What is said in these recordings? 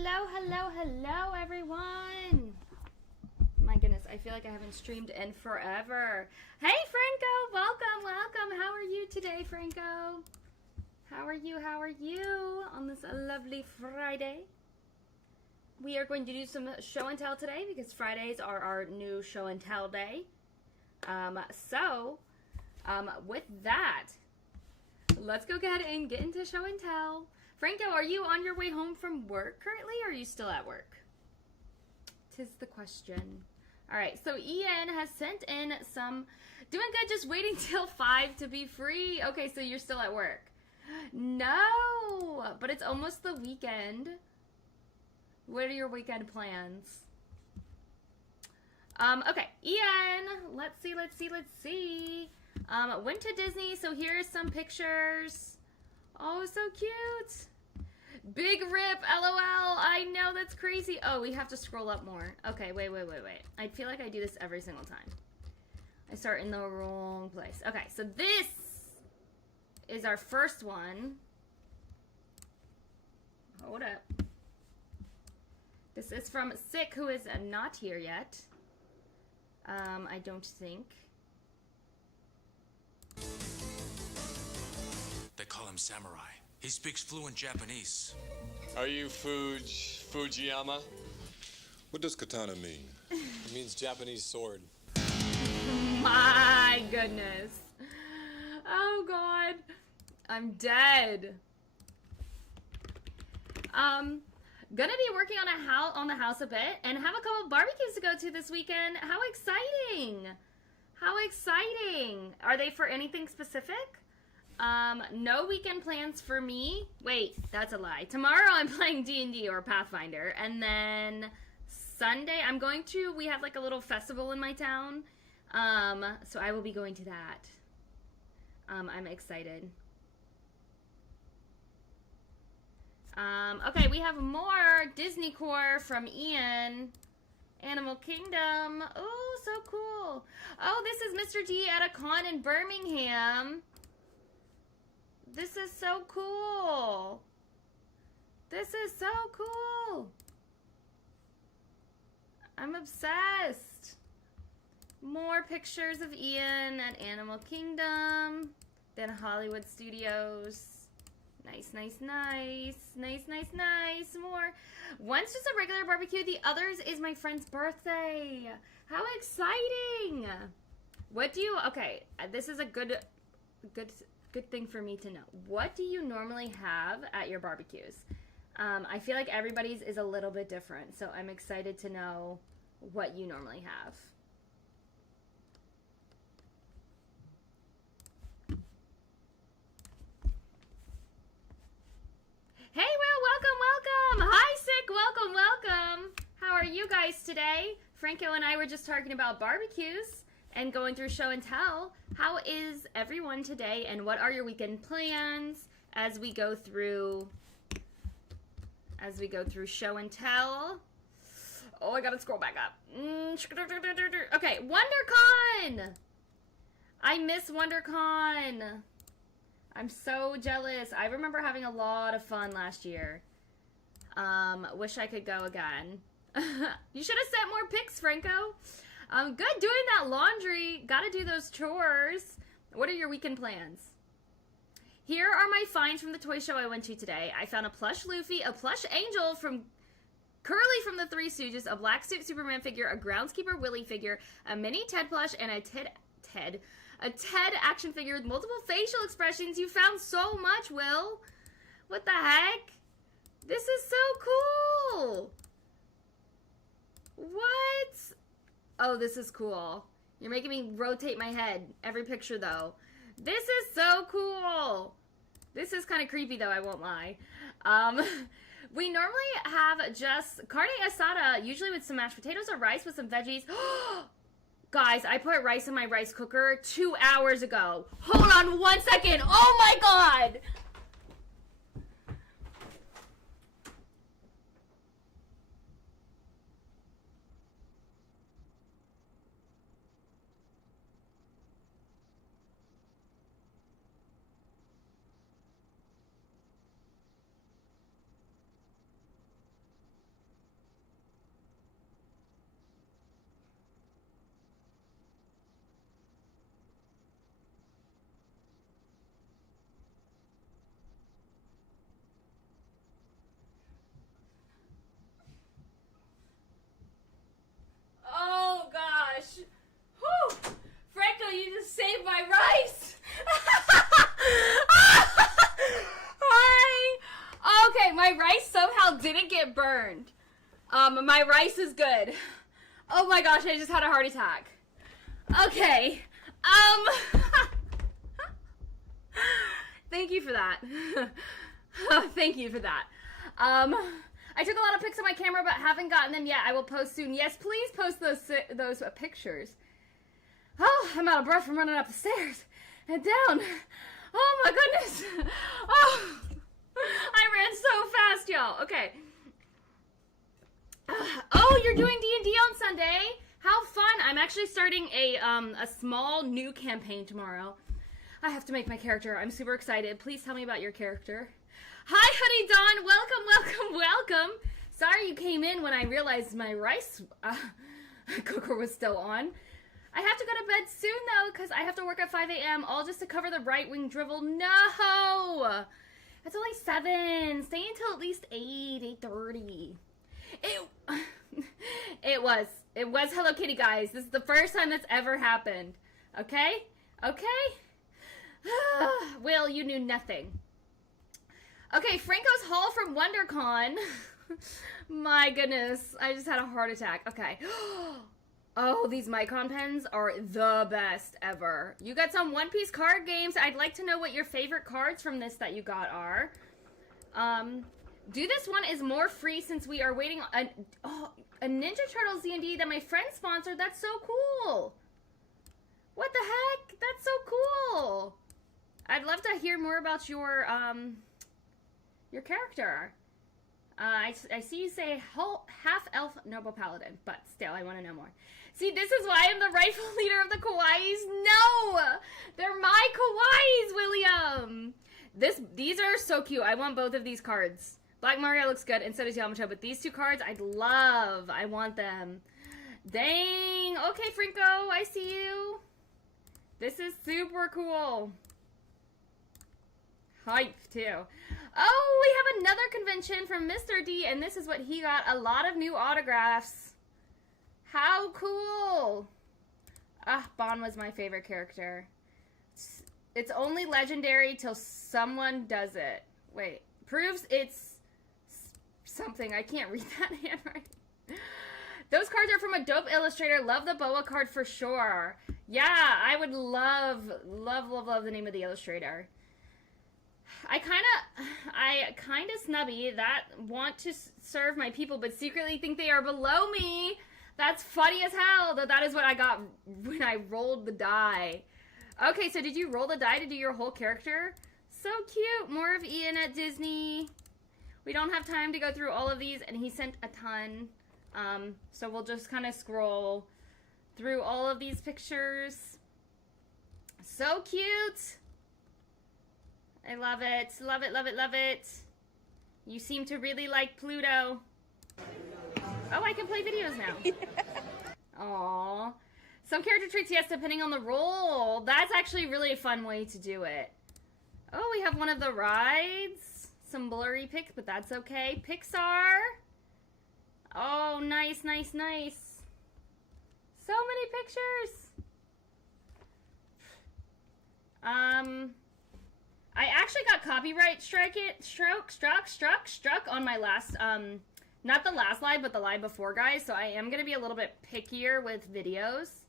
Hello, everyone. My goodness, I feel like I haven't streamed in forever. Hey, Franco, welcome. How are you today, Franco? How are you on this lovely Friday? We are going to do some show and tell today because Fridays are our new show and tell day. With that, let's go ahead and get into show and tell. Franco, are you on your way home from work currently, or are you still at work? 'Tis the question. All right, so Ian has sent in some, doing good, just waiting till 5 to be free. Okay, so you're still at work. No, but it's almost the weekend. What are your weekend plans? Okay, Ian, let's see. Went to Disney, so here's some pictures. Oh, so cute. Big rip, LOL. I know, that's crazy. Oh, we have to scroll up more. Okay, wait. I feel like I do this every single time. I start in the wrong place. Okay, so this is our first one. Hold up. This is from Sick, who is not here yet. I don't think. They call him Samurai. He speaks fluent Japanese. Are you Fujiyama? What does katana mean? It means Japanese sword. My goodness. Oh, God. I'm dead. Gonna be working on the house a bit and have a couple of barbecues to go to this weekend. How exciting! How exciting! Are they for anything specific? No weekend plans for me. Wait, that's a lie. Tomorrow I'm playing D&D or Pathfinder, and then Sunday we have like a little festival in my town, so I will be going to that. I'm excited. Okay, we have more Disney core from Ian. Animal Kingdom. Oh, so cool. Oh, this is Mr. D at a con in Birmingham. This is so cool. This is so cool. I'm obsessed. More pictures of Ian at Animal Kingdom. Then Hollywood Studios. Nice. More. One's just a regular barbecue. The others is my friend's birthday. How exciting. Okay, this is a good thing for me to know. What do you normally have at your barbecues? I feel like everybody's is a little bit different, so I'm excited to know what you normally have. Hey, Will, welcome. Hi, Sick, welcome. How are you guys today? Franco and I were just talking about barbecues and going through show and tell. How is everyone today, and what are your weekend plans as we go through show and tell? Oh, I gotta scroll back up. Okay, WonderCon! I miss WonderCon. I'm so jealous. I remember having a lot of fun last year. Wish I could go again. You should have sent more pics, Franco. Good doing that laundry. Gotta do those chores. What are your weekend plans? Here are my finds from the toy show I went to today. I found a plush Luffy, a plush Angel from Curly from the Three Stooges, a black suit Superman figure, a Groundskeeper Willie figure, a mini Ted plush, and a Ted action figure with multiple facial expressions. You found so much, Will. What the heck? This is so cool. What? Oh, this is cool. You're making me rotate my head. Every picture, though. This is so cool. This is kind of creepy, though, I won't lie. We normally have just carne asada, usually with some mashed potatoes or rice with some veggies. Guys, I put rice in my rice cooker 2 hours ago. Hold on 1 second. Oh, my God. get burned. My rice is good. Oh my gosh, I just had a heart attack. Okay. Thank you for that. Thank you for that. I took a lot of pics on my camera, but haven't gotten them yet. I will post soon. Yes, please post those pictures. Oh, I'm out of breath from running up the stairs and down. Oh my goodness. Oh, I ran so fast, y'all. Okay. Oh, you're doing D&D on Sunday? How fun. I'm actually starting a small new campaign tomorrow. I have to make my character. I'm super excited. Please tell me about your character. Hi, Hoodie Dawn. Welcome, welcome, welcome. Sorry you came in when I realized my rice cooker was still on. I have to go to bed soon, though, because I have to work at 5 a.m., all just to cover the right-wing drivel. No! It's only 7. Stay until at least 8, 8:30. It was Hello Kitty, guys. This is the first time that's ever happened. Okay? Okay? Will, you knew nothing. Okay, Franco's haul from WonderCon. My goodness, I just had a heart attack. Okay. Oh, these Micron pens are the best ever. You got some One Piece card games. I'd like to know what your favorite cards from this that you got are. Do this one is more free since we are waiting on a Ninja Turtles D&D that my friend sponsored. That's so cool. What the heck? That's so cool. I'd love to hear more about your character. I see you say half-elf noble paladin, but still, I want to know more. See, this is why I'm the rightful leader of the kawaiis. No! They're my kawaiis, William! These are so cute. I want both of these cards. Black Mario looks good, and so does Yamato, but these two cards I'd love. I want them. Dang! Okay, Franco, I see you. This is super cool. Hype, too. Oh, we have another convention from Mr. D, and this is what he got. A lot of new autographs. How cool. Bon was my favorite character. It's only legendary till someone does it. Wait. Proves it's something. I can't read that handwriting. Those cards are from a dope illustrator. Love the Boa card for sure. Yeah, I would love the name of the illustrator. I kind of snubby that want to serve my people, but secretly think they are below me. That's funny as hell, though that is what I got when I rolled the die. Okay, so did you roll the die to do your whole character? So cute. More of Ian at Disney. We don't have time to go through all of these, and he sent a ton. So we'll just kind of scroll through all of these pictures. So cute. I love it. Love it, love it, love it. You seem to really like Pluto. Oh, I can play videos now. Aww. Some character traits, yes, depending on the role. That's actually really a fun way to do it. Oh, we have one of the rides. Some blurry pics, but that's okay. Pixar. Oh, nice, nice, nice. So many pictures. I actually got copyright struck on my last, not the last live, but the live before, guys. So I am going to be a little bit pickier with videos.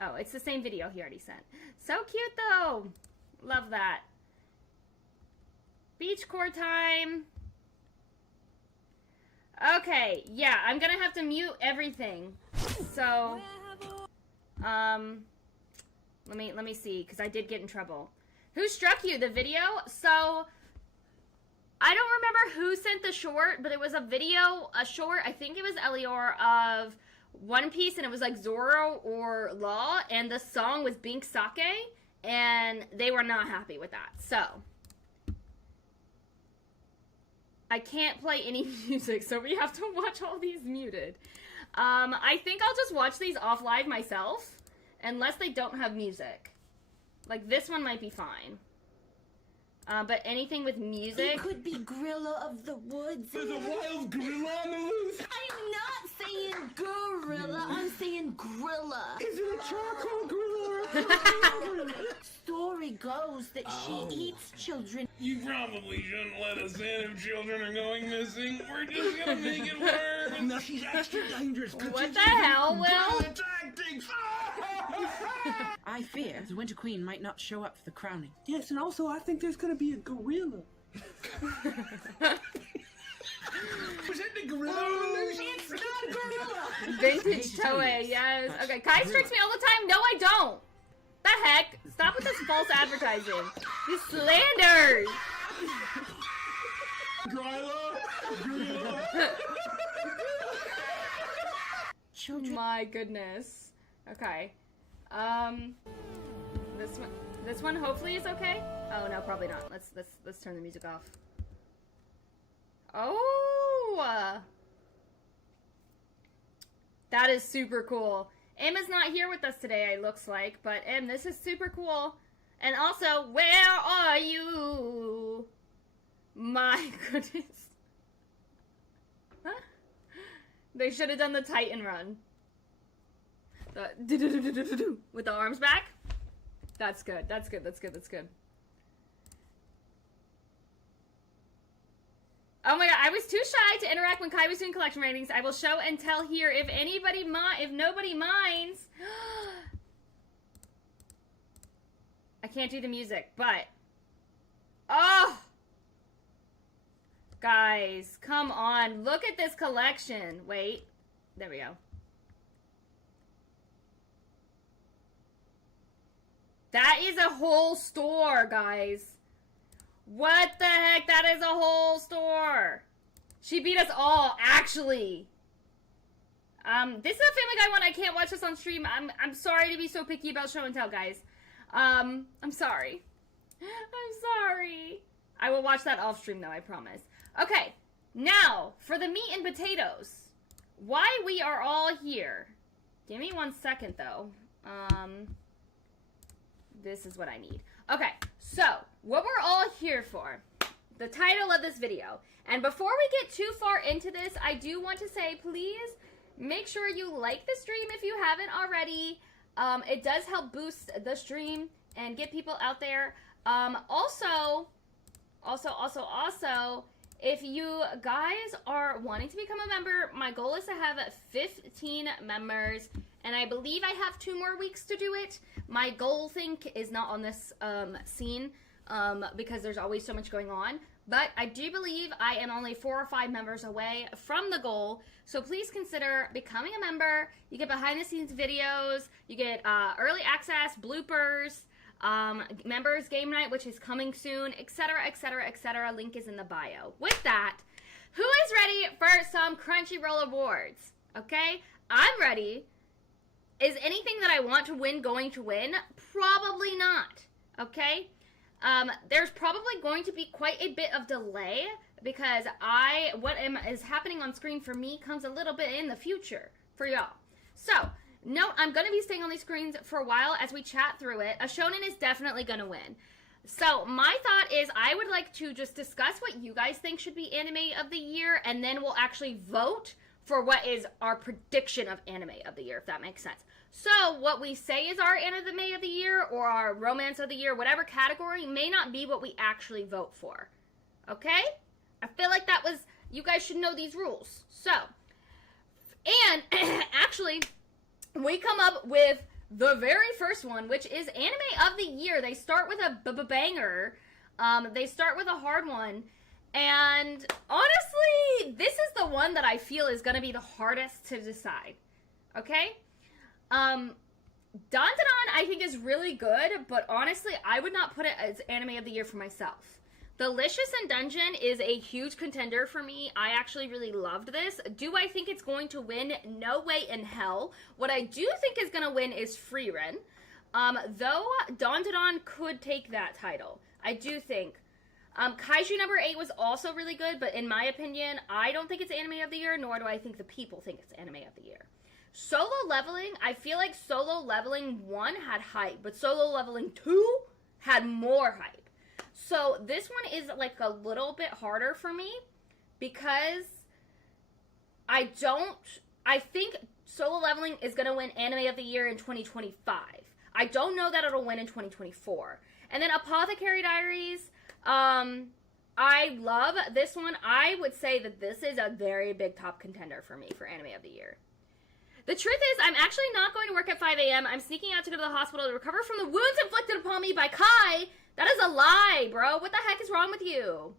Oh, it's the same video he already sent. So cute, though. Love that. Beach core time. Okay, yeah, I'm going to have to mute everything. So, let me see, because I did get in trouble. Who struck you? The video? So, I don't remember who sent the short, but it was a short, I think it was Elior, of One Piece, and it was like Zoro or Law, and the song was Bink Sake, and they were not happy with that. So, I can't play any music, so we have to watch all these muted. I think I'll just watch these off live myself, unless they don't have music. Like, this one might be fine. But anything with music... It could be gorilla of the woods. There's a wild gorilla on the loose. I'm not saying gorilla, I'm saying gorilla. Is it a charcoal gorilla or a Story goes that she eats children. You probably shouldn't let us in if children are going missing. We're just gonna make it worse. No, she's extra dangerous. What the hell, Will? Tactics. I fear the Winter Queen might not show up for the crowning. Yes, and also I think there's gonna be a gorilla. Was it the gorilla? It's not gorilla. Vintage Toei, yes. Okay, Kai strikes me all the time. No, I don't. The heck? Stop with this false advertising. These slanders. Children. My goodness. Okay. This one hopefully is okay. Oh no, probably not. Let's turn the music off. Oh. That is super cool. Emma's not here with us today, it looks like, but Em, this is super cool. And also, where are you? My goodness. They should have done the Titan run. The with the arms back. That's good. That's good. That's good. That's good. Oh my god, I was too shy to interact when Kai was doing collection ratings. I will show and tell here if nobody minds. I can't do the music, but oh, guys, come on, look at this collection. Wait, there we go. That is a whole store, guys. What the heck? That is a whole store. She beat us all, actually. This is a Family Guy one. I can't watch this on stream. I'm sorry to be so picky about show and tell, guys. I'm sorry. I'm sorry. I will watch that off stream, though, I promise. Okay, now, for the meat and potatoes. Why we are all here. Give me 1 second, though. This is what I need. Okay, so, what we're all here for, the title of this video, and before we get too far into this, I do want to say, please, make sure you like the stream if you haven't already. It does help boost the stream and get people out there. Also, if you guys are wanting to become a member, my goal is to have 15 members, and I believe I have 2 more weeks to do it. My goal is not on this scene because there's always so much going on, but I do believe I am only 4 or 5 members away from the goal, so please consider becoming a member. You get behind the scenes videos, you get early access, bloopers, members game night, which is coming soon, etc, etc, etc. Link is in the bio. With that, who is ready for some Crunchyroll Awards? Okay, I'm ready. Is anything that I want to win going to win? Probably not. Okay, there's probably going to be quite a bit of delay because what is happening on screen for me comes a little bit in the future for y'all. So note, I'm going to be staying on these screens for a while as we chat through it. A shonen is definitely going to win. So my thought is I would like to just discuss what you guys think should be anime of the year, and then we'll actually vote for what is our prediction of anime of the year, if that makes sense. So what we say is our anime of the year or our romance of the year, whatever category, may not be what we actually vote for. Okay? I feel like you guys should know these rules. So, and actually, we come up with the very first one, which is anime of the year. They start with a banger. They start with a hard one. And honestly, this is the one that I feel is going to be the hardest to decide. Okay? Dandadan I think is really good, but honestly, I would not put it as anime of the year for myself. Delicious in Dungeon is a huge contender for me. I actually really loved this. Do I think it's going to win? No way in hell. What I do think is going to win is Frieren. Though Dandadan could take that title. I do think. Kaiju number 8 was also really good, but in my opinion, I don't think it's anime of the year, nor do I think the people think it's anime of the year. Solo Leveling, I feel like Solo Leveling 1 had hype, but Solo Leveling 2 had more hype. So this one is like a little bit harder for me because I think Solo Leveling is going to win anime of the year in 2025. I don't know that it'll win in 2024. And then Apothecary Diaries, I love this one. I would say that this is a very big top contender for me for Anime of the Year. The truth is, I'm actually not going to work at 5 a.m. I'm sneaking out to go to the hospital to recover from the wounds inflicted upon me by Kai. That is a lie, bro. What the heck is wrong with you?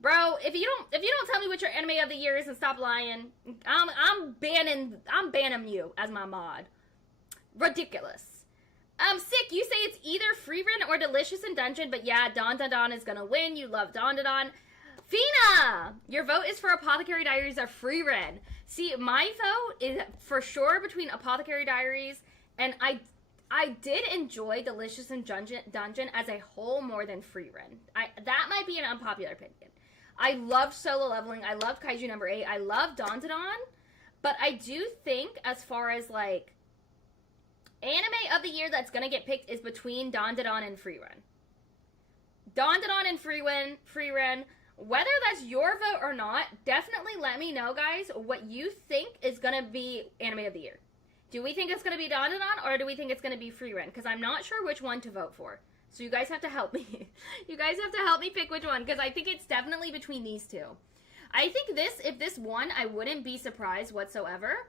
Bro, if you don't tell me what your Anime of the Year is and stop lying, I'm banning you as my mod. Ridiculous. Sick, you say it's either Freerun or Delicious in Dungeon, but yeah, Don Don Don is gonna win. You love Don Don Don. Fina, your vote is for Apothecary Diaries or Freerun. See, my vote is for sure between Apothecary Diaries, and I did enjoy Delicious in Dungeon as a whole more than Freerun. That might be an unpopular opinion. I loved Solo Leveling. I loved Kaiju number 8. I love Don Don Don, but I do think as far as like Anime of the Year that's gonna get picked is between Don Don Don and Freerun. Don Don Don and Freerun. Whether that's your vote or not, definitely let me know, guys, what you think is gonna be Anime of the Year. Do we think it's gonna be Don Don Don, or do we think it's gonna be Freerun? Because I'm not sure which one to vote for. So you guys have to help me. You guys have to help me pick which one, because I think it's definitely between these two. I think if this won, I wouldn't be surprised whatsoever.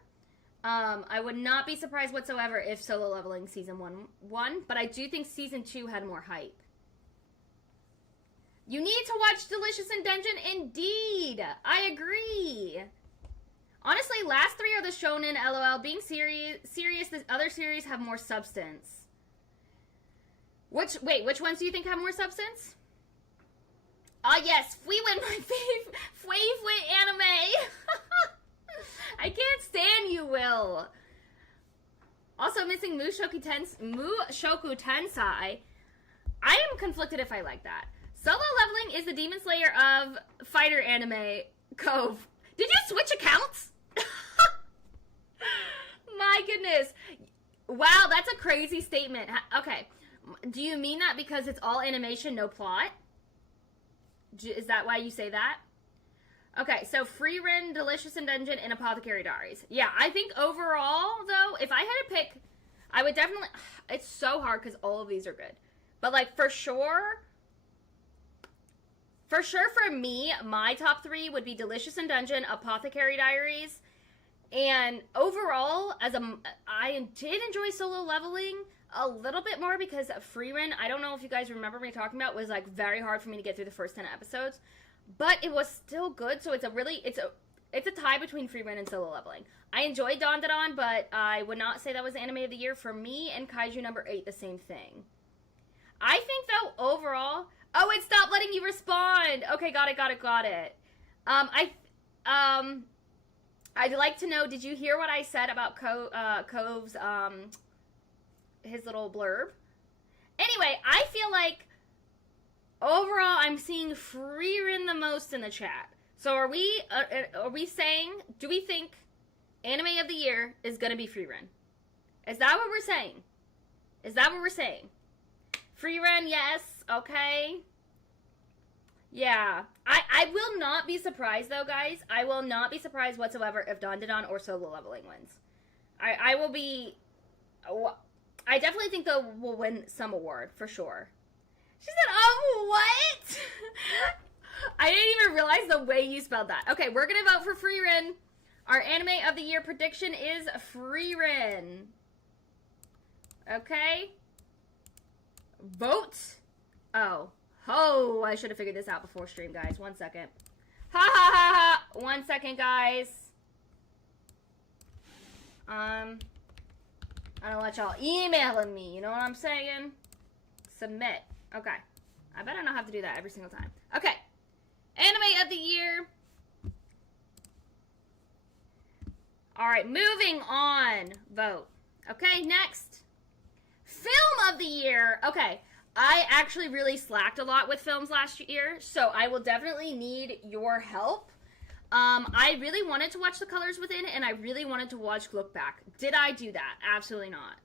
I would not be surprised whatsoever if Solo Leveling Season 1 won, but I do think Season 2 had more hype. You need to watch Delicious in Dungeon, indeed! I agree! Honestly, last three are the shonen, lol. Being serious, the other series have more substance. Which ones do you think have more substance? Yes, Freewin, my favorite anime! I can't stand you, Will! Also missing Mushoku Tensei. I am conflicted if I like that. Solo Leveling is the Demon Slayer of fighter anime. Cove. Did you switch accounts? My goodness. Wow, that's a crazy statement. Okay. Do you mean that because it's all animation, no plot? Is that why you say that? Okay, so Freerun, Delicious in Dungeon, and Apothecary Diaries. Yeah, I think overall, though, if I had to pick, I would definitely... It's so hard because all of these are good. But, like, for sure for me, my top three would be Delicious in Dungeon, Apothecary Diaries, and overall, I did enjoy Solo Leveling a little bit more because Freerun, I don't know if you guys remember me talking about, was, like, very hard for me to get through the first 10 episodes. But it was still good, so it's a tie between Freerun and Solo Leveling. I enjoyed Don Don Don, but I would not say that was Anime of the Year for me, and Kaiju number 8, the same thing. I think, though, overall... Oh, it stopped letting you respond! Okay, got it. I'd like to know, did you hear what I said about Cove's, his little blurb? Anyway, I feel like overall, I'm seeing Freerun the most in the chat. So are we saying, do we think Anime of the Year is going to be Freerun? Is that what we're saying? Freerun, yes, okay. Yeah. I will not be surprised, though, guys. I will not be surprised whatsoever if Don Don Don or Solo Leveling wins. I will be... I definitely think they'll win some award, for sure. She said, what? I didn't even realize the way you spelled that. Okay, we're gonna vote for Freerun. Our Anime of the Year prediction is Freerun. Okay? Vote. Oh, I should have figured this out before stream, guys. 1 second. Ha. 1 second, guys. I don't let y'all emailing me, you know what I'm saying? Submit. Okay. I better not have to do that every single time. Okay. Anime of the Year. Alright, moving on. Vote. Okay, next. Film of the Year. Okay. I actually really slacked a lot with films last year, so I will definitely need your help. I really wanted to watch The Colors Within, and I really wanted to watch Look Back. Did I do that? Absolutely not.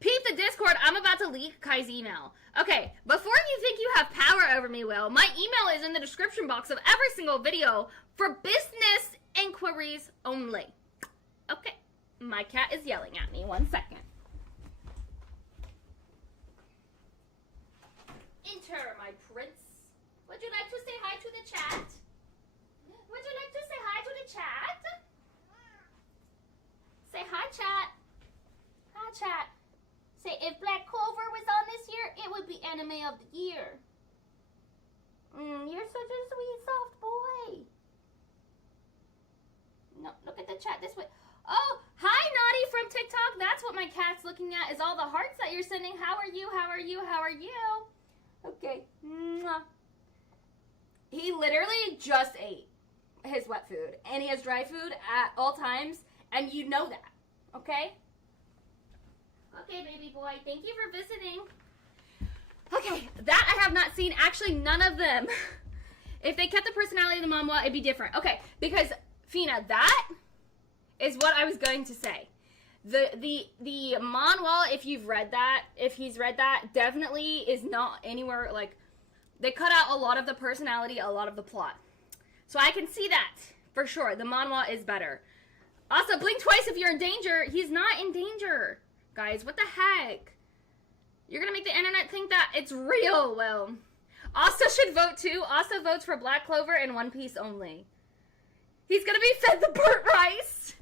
Peep the Discord, I'm about to leak Kai's email. Okay, before you think you have power over me, Will, my email is in the description box of every single video for business inquiries only. Okay, my cat is yelling at me. 1 second. Enter, my prince. Would you like to say hi to the chat? Would you like to say hi to the chat? Say hi, chat. Hi, chat. Say, if Black Clover was on this year, it would be anime of the year. You're such a sweet, soft boy. No, look at the chat this way. Oh, hi, Naughty from TikTok. That's what my cat's looking at, is all the hearts that you're sending. How are you? How are you? How are you? Okay. Mwah. He literally just ate his wet food, and he has dry food at all times, and you know that, okay? Okay, baby boy, thank you for visiting. Okay, that I have not seen. Actually, none of them. If they kept the personality of the manhwa, it'd be different. Okay, because, Fina, that is what I was going to say. The manhwa, if he's read that, definitely is not anywhere, like, they cut out a lot of the personality, a lot of the plot. So I can see that, for sure. The manhwa is better. Also, blink twice if you're in danger. He's not in danger. Guys, what the heck? You're gonna make the internet think that it's real. Well, Asa should vote too. Asa votes for Black Clover and One Piece only. He's gonna be fed the burnt rice.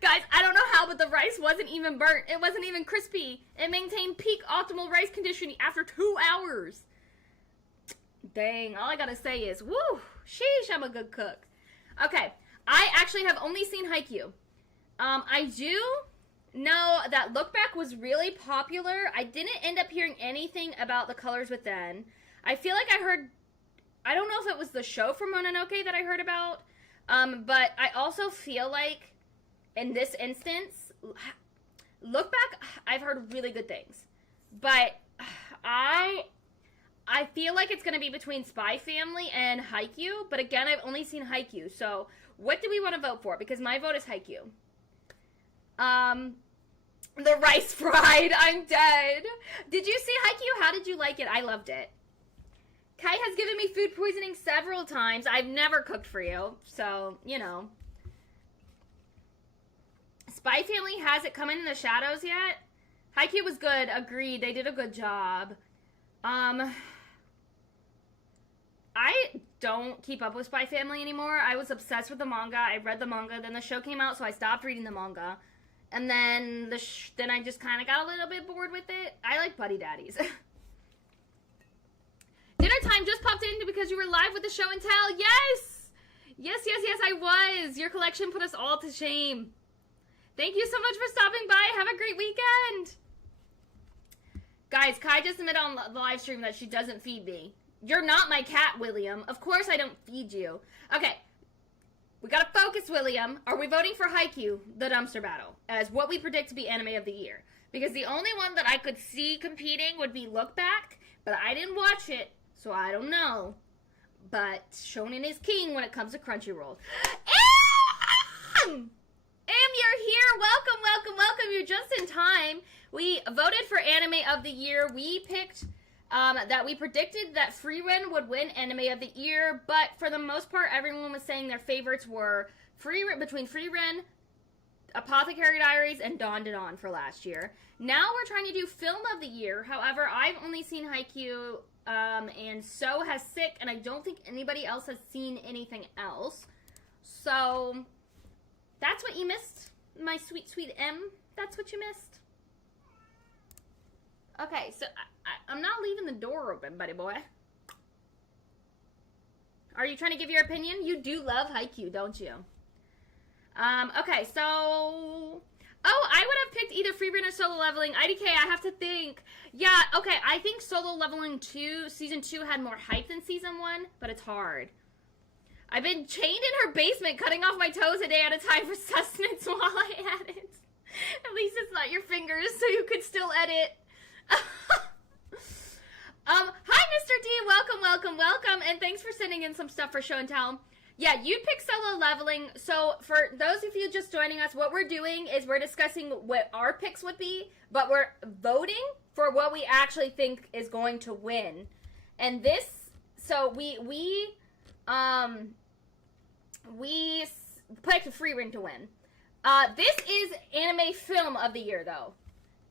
Guys, I don't know how, but the rice wasn't even burnt. It wasn't even crispy. It maintained peak optimal rice conditioning after 2 hours. Dang, all I gotta say is, woo, sheesh, I'm a good cook. Okay, I actually have only seen Haikyuu. I do know that Look Back was really popular. I didn't end up hearing anything about The Colors Within. I feel like I heard, I don't know if it was the show from Mononoke that I heard about, but I also feel like, in this instance, Look Back, I've heard really good things. But I feel like it's going to be between Spy Family and Haikyuu, but again, I've only seen Haikyuu, so what do we want to vote for? Because my vote is Haikyuu. The rice fried, I'm dead. Did you see Haikyuu? How did you like it? I loved it. Kai has given me food poisoning several times. I've never cooked for you, so, you know. Spy Family hasn't come in the shadows yet. Haikyuu was good, agreed. They did a good job. I don't keep up with Spy Family anymore. I was obsessed with the manga. I read the manga. Then the show came out, so I stopped reading the manga. And then then I just kind of got a little bit bored with it. I like Buddy Daddies. Dinner time just popped in because you were live with the show and tell. Yes! Yes, yes, yes, I was. Your collection put us all to shame. Thank you so much for stopping by. Have a great weekend. Guys, Kai just admitted on the live stream that she doesn't feed me. You're not my cat, William. Of course I don't feed you. Okay. We gotta focus, William. Are we voting for Haikyuu, the dumpster battle, as what we predict to be anime of the year? Because the only one that I could see competing would be Look Back, but I didn't watch it, so I don't know. But Shonen is king when it comes to Crunchyroll. Am, you're here. Welcome, welcome, welcome. You're just in time. We voted for anime of the year. We picked that we predicted that Frieren would win anime of the year, but for the most part, everyone was saying their favorites were between Frieren, Apothecary Diaries, and Dawn to Dawn for last year. Now we're trying to do film of the year. However, I've only seen Haikyuu, and so has Sick, and I don't think anybody else has seen anything else. So that's what you missed, my sweet, sweet M. That's what you missed. Okay, so I'm not leaving the door open, buddy boy. Are you trying to give your opinion? You do love Haikyuu, don't you? Okay, so... Oh, I would have picked either Freeburn or Solo Leveling. IDK, I have to think. Yeah, okay, I think Solo Leveling 2, Season 2 had more hype than Season 1, but it's hard. I've been chained in her basement, cutting off my toes a day at a time for sustenance while I edit. At least it's not your fingers, so you could still edit. Hi, Mr. D. Welcome, welcome, welcome, and thanks for sending in some stuff for show and tell. Yeah, you picked Solo Leveling. So for those of you just joining us, what we're doing is we're discussing what our picks would be, but we're voting for what we actually think is going to win. And this, so we picked Free Ring to win. This is anime film of the year, though.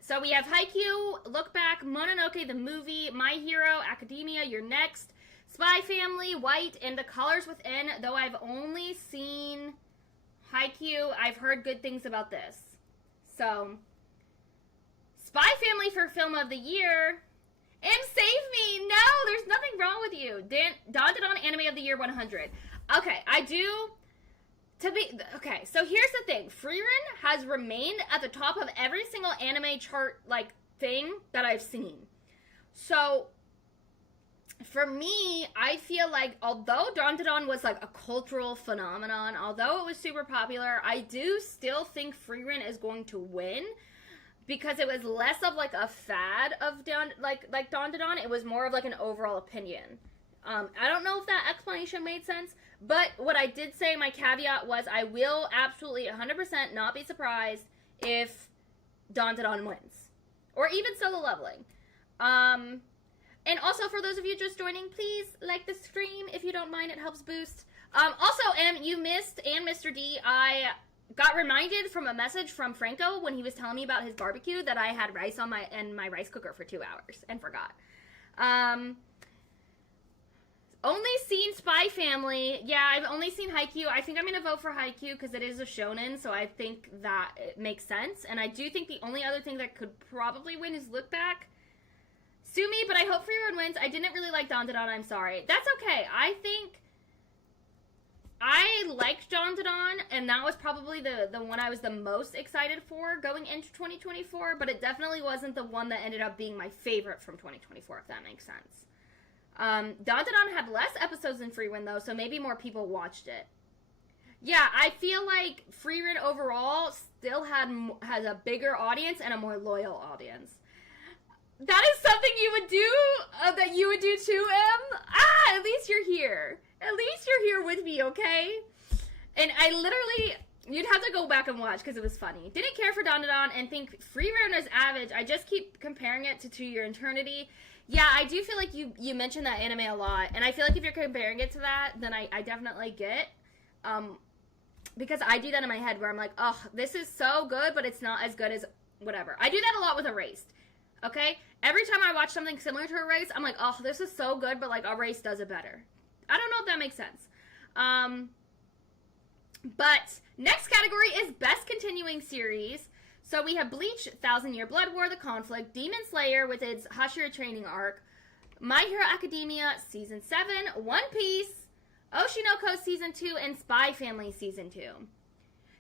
So we have Haikyuu, Look Back, Mononoke the movie, My Hero, Academia, You're Next, Spy Family, White, and The Colors Within. Though I've only seen Haikyuu, I've heard good things about this. So, Spy Family for Film of the Year. Save me! No, there's nothing wrong with you. Dandadan Anime of the Year 100. Okay, okay, so here's the thing. Frieren has remained at the top of every single anime chart, thing that I've seen. So, for me, I feel like, although Dandadan was, a cultural phenomenon, although it was super popular, I do still think Frieren is going to win, because it was less of, a fad of, Dandadan. It was more of, an overall opinion. I don't know if that explanation made sense, but what I did say, my caveat was, I will absolutely 100% not be surprised if Dandadan wins. Or even Solo Leveling. And also, for those of you just joining, please like the stream if you don't mind. It helps boost. Also, you missed, and Mr. D, I got reminded from a message from Franco when he was telling me about his barbecue that I had rice on my rice cooker for 2 hours and forgot. Only seen Spy Family. Yeah, I've only seen Haikyuu. I think I'm going to vote for Haikyuu because it is a shonen, so I think that it makes sense. And I do think the only other thing that could probably win is Look Back. Sue me, but I hope Frieren wins. I didn't really like Dandadan, I'm sorry. That's okay. I think I liked Dandadan, and that was probably the one I was the most excited for going into 2024, but it definitely wasn't the one that ended up being my favorite from 2024, if that makes sense. Dandadan had less episodes than Frieren, though, so maybe more people watched it. Yeah, I feel like Frieren overall still has a bigger audience and a more loyal audience. That is something you would do, that you would do too, Em? At least you're here. At least you're here with me, okay? And I literally, you'd have to go back and watch because it was funny. Didn't care for Dandadan and think Frieren is average. I just keep comparing it to Your Eternity. Yeah, I do feel like you mentioned that anime a lot, and I feel like if you're comparing it to that, then I definitely get, because I do that in my head where I'm like, oh, this is so good, but it's not as good as whatever. I do that a lot with Erased, okay? Every time I watch something similar to Erased, I'm like, oh, this is so good, but, Erased does it better. I don't know if that makes sense. But next category is Best Continuing Series. So we have Bleach, 1,000 Year Blood War, The Conflict, Demon Slayer with its Hashira training arc, My Hero Academia Season 7, One Piece, Oshinoko Season 2, and Spy Family Season 2.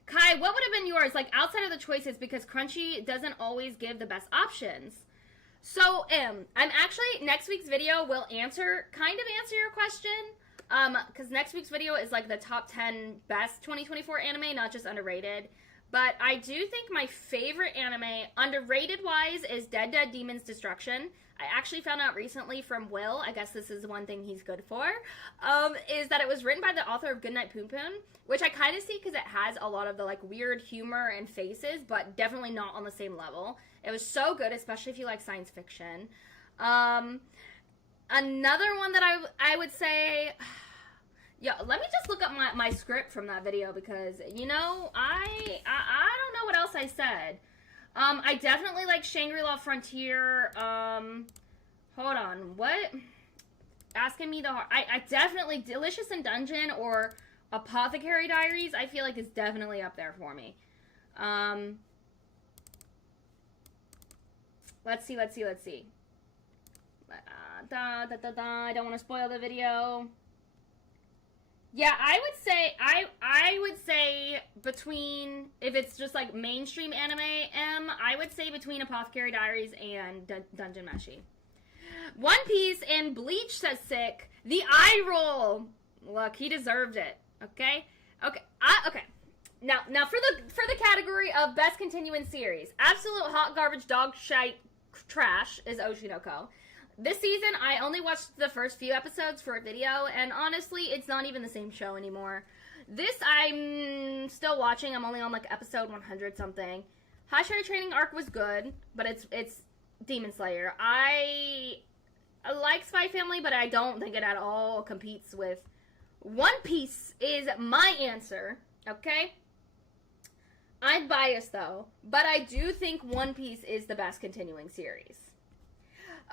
Kai, what would have been yours, outside of the choices, because Crunchy doesn't always give the best options? So, I'm actually, next week's video will answer your question, because next week's video is, the top 10 best 2024 anime, not just underrated. But I do think my favorite anime, underrated-wise, is Dead Dead Demon's Destruction. I actually found out recently from Will, I guess this is one thing he's good for, is that it was written by the author of Goodnight Poon Poon, which I kind of see because it has a lot of the, weird humor and faces, but definitely not on the same level. It was so good, especially if you like science fiction. Another one that I would say... Yeah, let me just look up my script from that video because, I don't know what else I said. I definitely like Shangri-La Frontier. Hold on, what? Asking me I definitely, Delicious in Dungeon or Apothecary Diaries, I feel like is definitely up there for me. Let's see. I don't want to spoil the video. Yeah, I would say between, if it's just mainstream anime, I would say between Apothecary Diaries and Dungeon Meshi. One Piece and Bleach, says Sick. The eye roll. Look, he deserved it. Okay. Okay. Now for the category of best continuing series, absolute hot garbage dog shite trash is Oshinoko. This season, I only watched the first few episodes for a video, and honestly, it's not even the same show anymore. This, I'm still watching. I'm only on, episode 100 something. Hashira Training Arc was good, but it's Demon Slayer. I like Spy Family, but I don't think it at all competes with One Piece is my answer, okay? I'm biased though, but I do think One Piece is the best continuing series.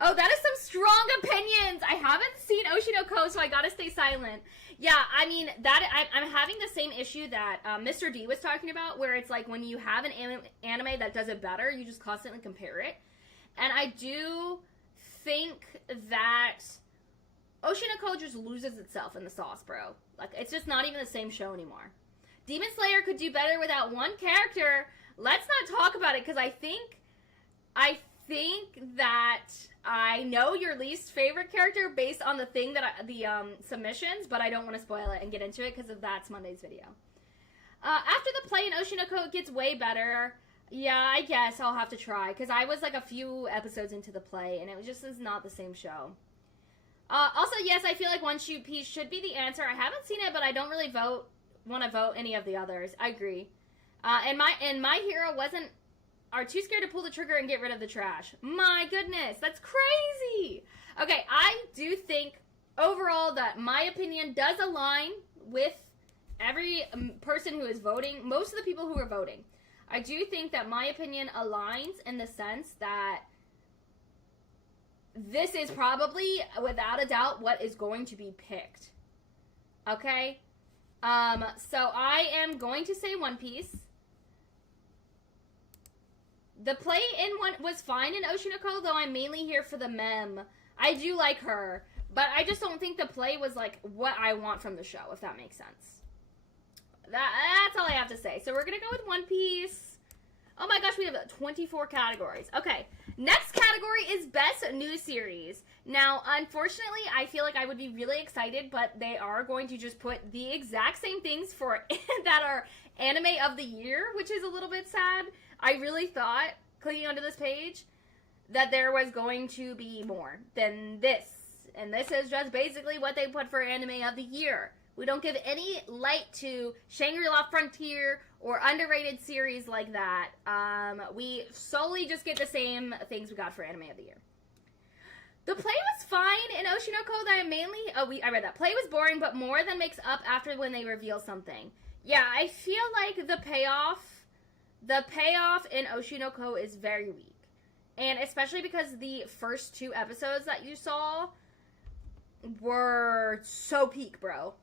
Oh, that is some strong opinions. I haven't seen Oshinoko, so I gotta stay silent. Yeah, I mean, I'm having the same issue that Mr. D was talking about, where it's like when you have an anime that does it better, you just constantly compare it. And I do think that Oshinoko just loses itself in the sauce, bro. Like, it's just not even the same show anymore. Demon Slayer could do better without one character. Let's not talk about it, because I think that I know your least favorite character based on the thing that the submissions, but I don't want to spoil it and get into it because of that's Monday's video. After the play in Oshinoko, it gets way better. Yeah, I guess I'll have to try, because I was like a few episodes into the play, and it was just is not the same show. Also, yes, I feel like One Piece should be the answer. I haven't seen it, but I don't really want to vote any of the others. I agree. And my hero are too scared to pull the trigger and get rid of the trash. My goodness, that's crazy. Okay, I do think overall that my opinion does align with every person who is voting, most of the people who are voting. I do think that my opinion aligns in the sense that this is probably, without a doubt, what is going to be picked. Okay? So I am going to say One Piece. The play in one was fine in Oshinoko, though I'm mainly here for the mem. I do like her, but I just don't think the play was like what I want from the show, if that makes sense. That's all I have to say. So we're gonna go with One Piece. Oh my gosh, we have 24 categories. Okay, next category is Best New Series. Now, unfortunately, I feel like I would be really excited, but they are going to just put the exact same things for that are Anime of the Year, which is a little bit sad. I really thought, clicking onto this page, that there was going to be more than this. And this is just basically what they put for Anime of the Year. We don't give any light to Shangri-La Frontier or underrated series like that. We solely just get the same things we got for Anime of the Year. The play was fine in Oshinoko. That I read that. Play was boring, but more than makes up after when they reveal something. Yeah, I feel like the payoff in Oshinoko is very weak. And especially because the first 2 episodes that you saw were so peak, bro.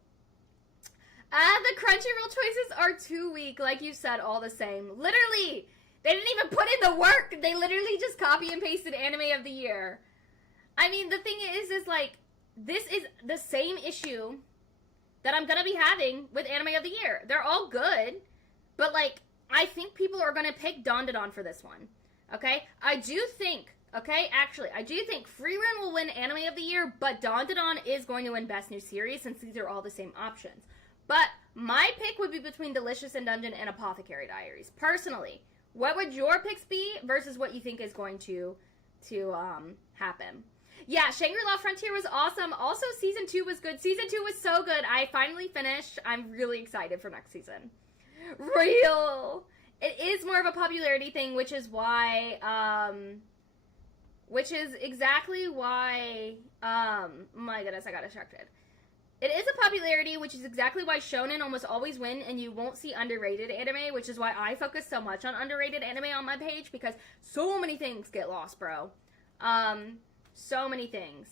The Crunchyroll choices are too weak, like you said, all the same. Literally, they didn't even put in the work. They literally just copy and pasted Anime of the Year. I mean, the thing is like, this is the same issue that I'm gonna be having with Anime of the Year. They're all good, but like, I think people are gonna pick Dandadan for this one. Okay? I do think Freerun will win Anime of the Year, but Dandadan is going to win Best New Series since these are all the same options. But my pick would be between Delicious in Dungeon and Apothecary Diaries. Personally, what would your picks be versus what you think is going to happen? Yeah, Shangri-La Frontier was awesome. Also, Season 2 was good. Season 2 was so good. I finally finished. I'm really excited for next season. Real. It is more of a popularity thing, which is why, exactly why, my goodness, I got distracted. It is a popularity, which is exactly why shonen almost always win, and you won't see underrated anime, which is why I focus so much on underrated anime on my page, because so many things get lost, bro. So many things.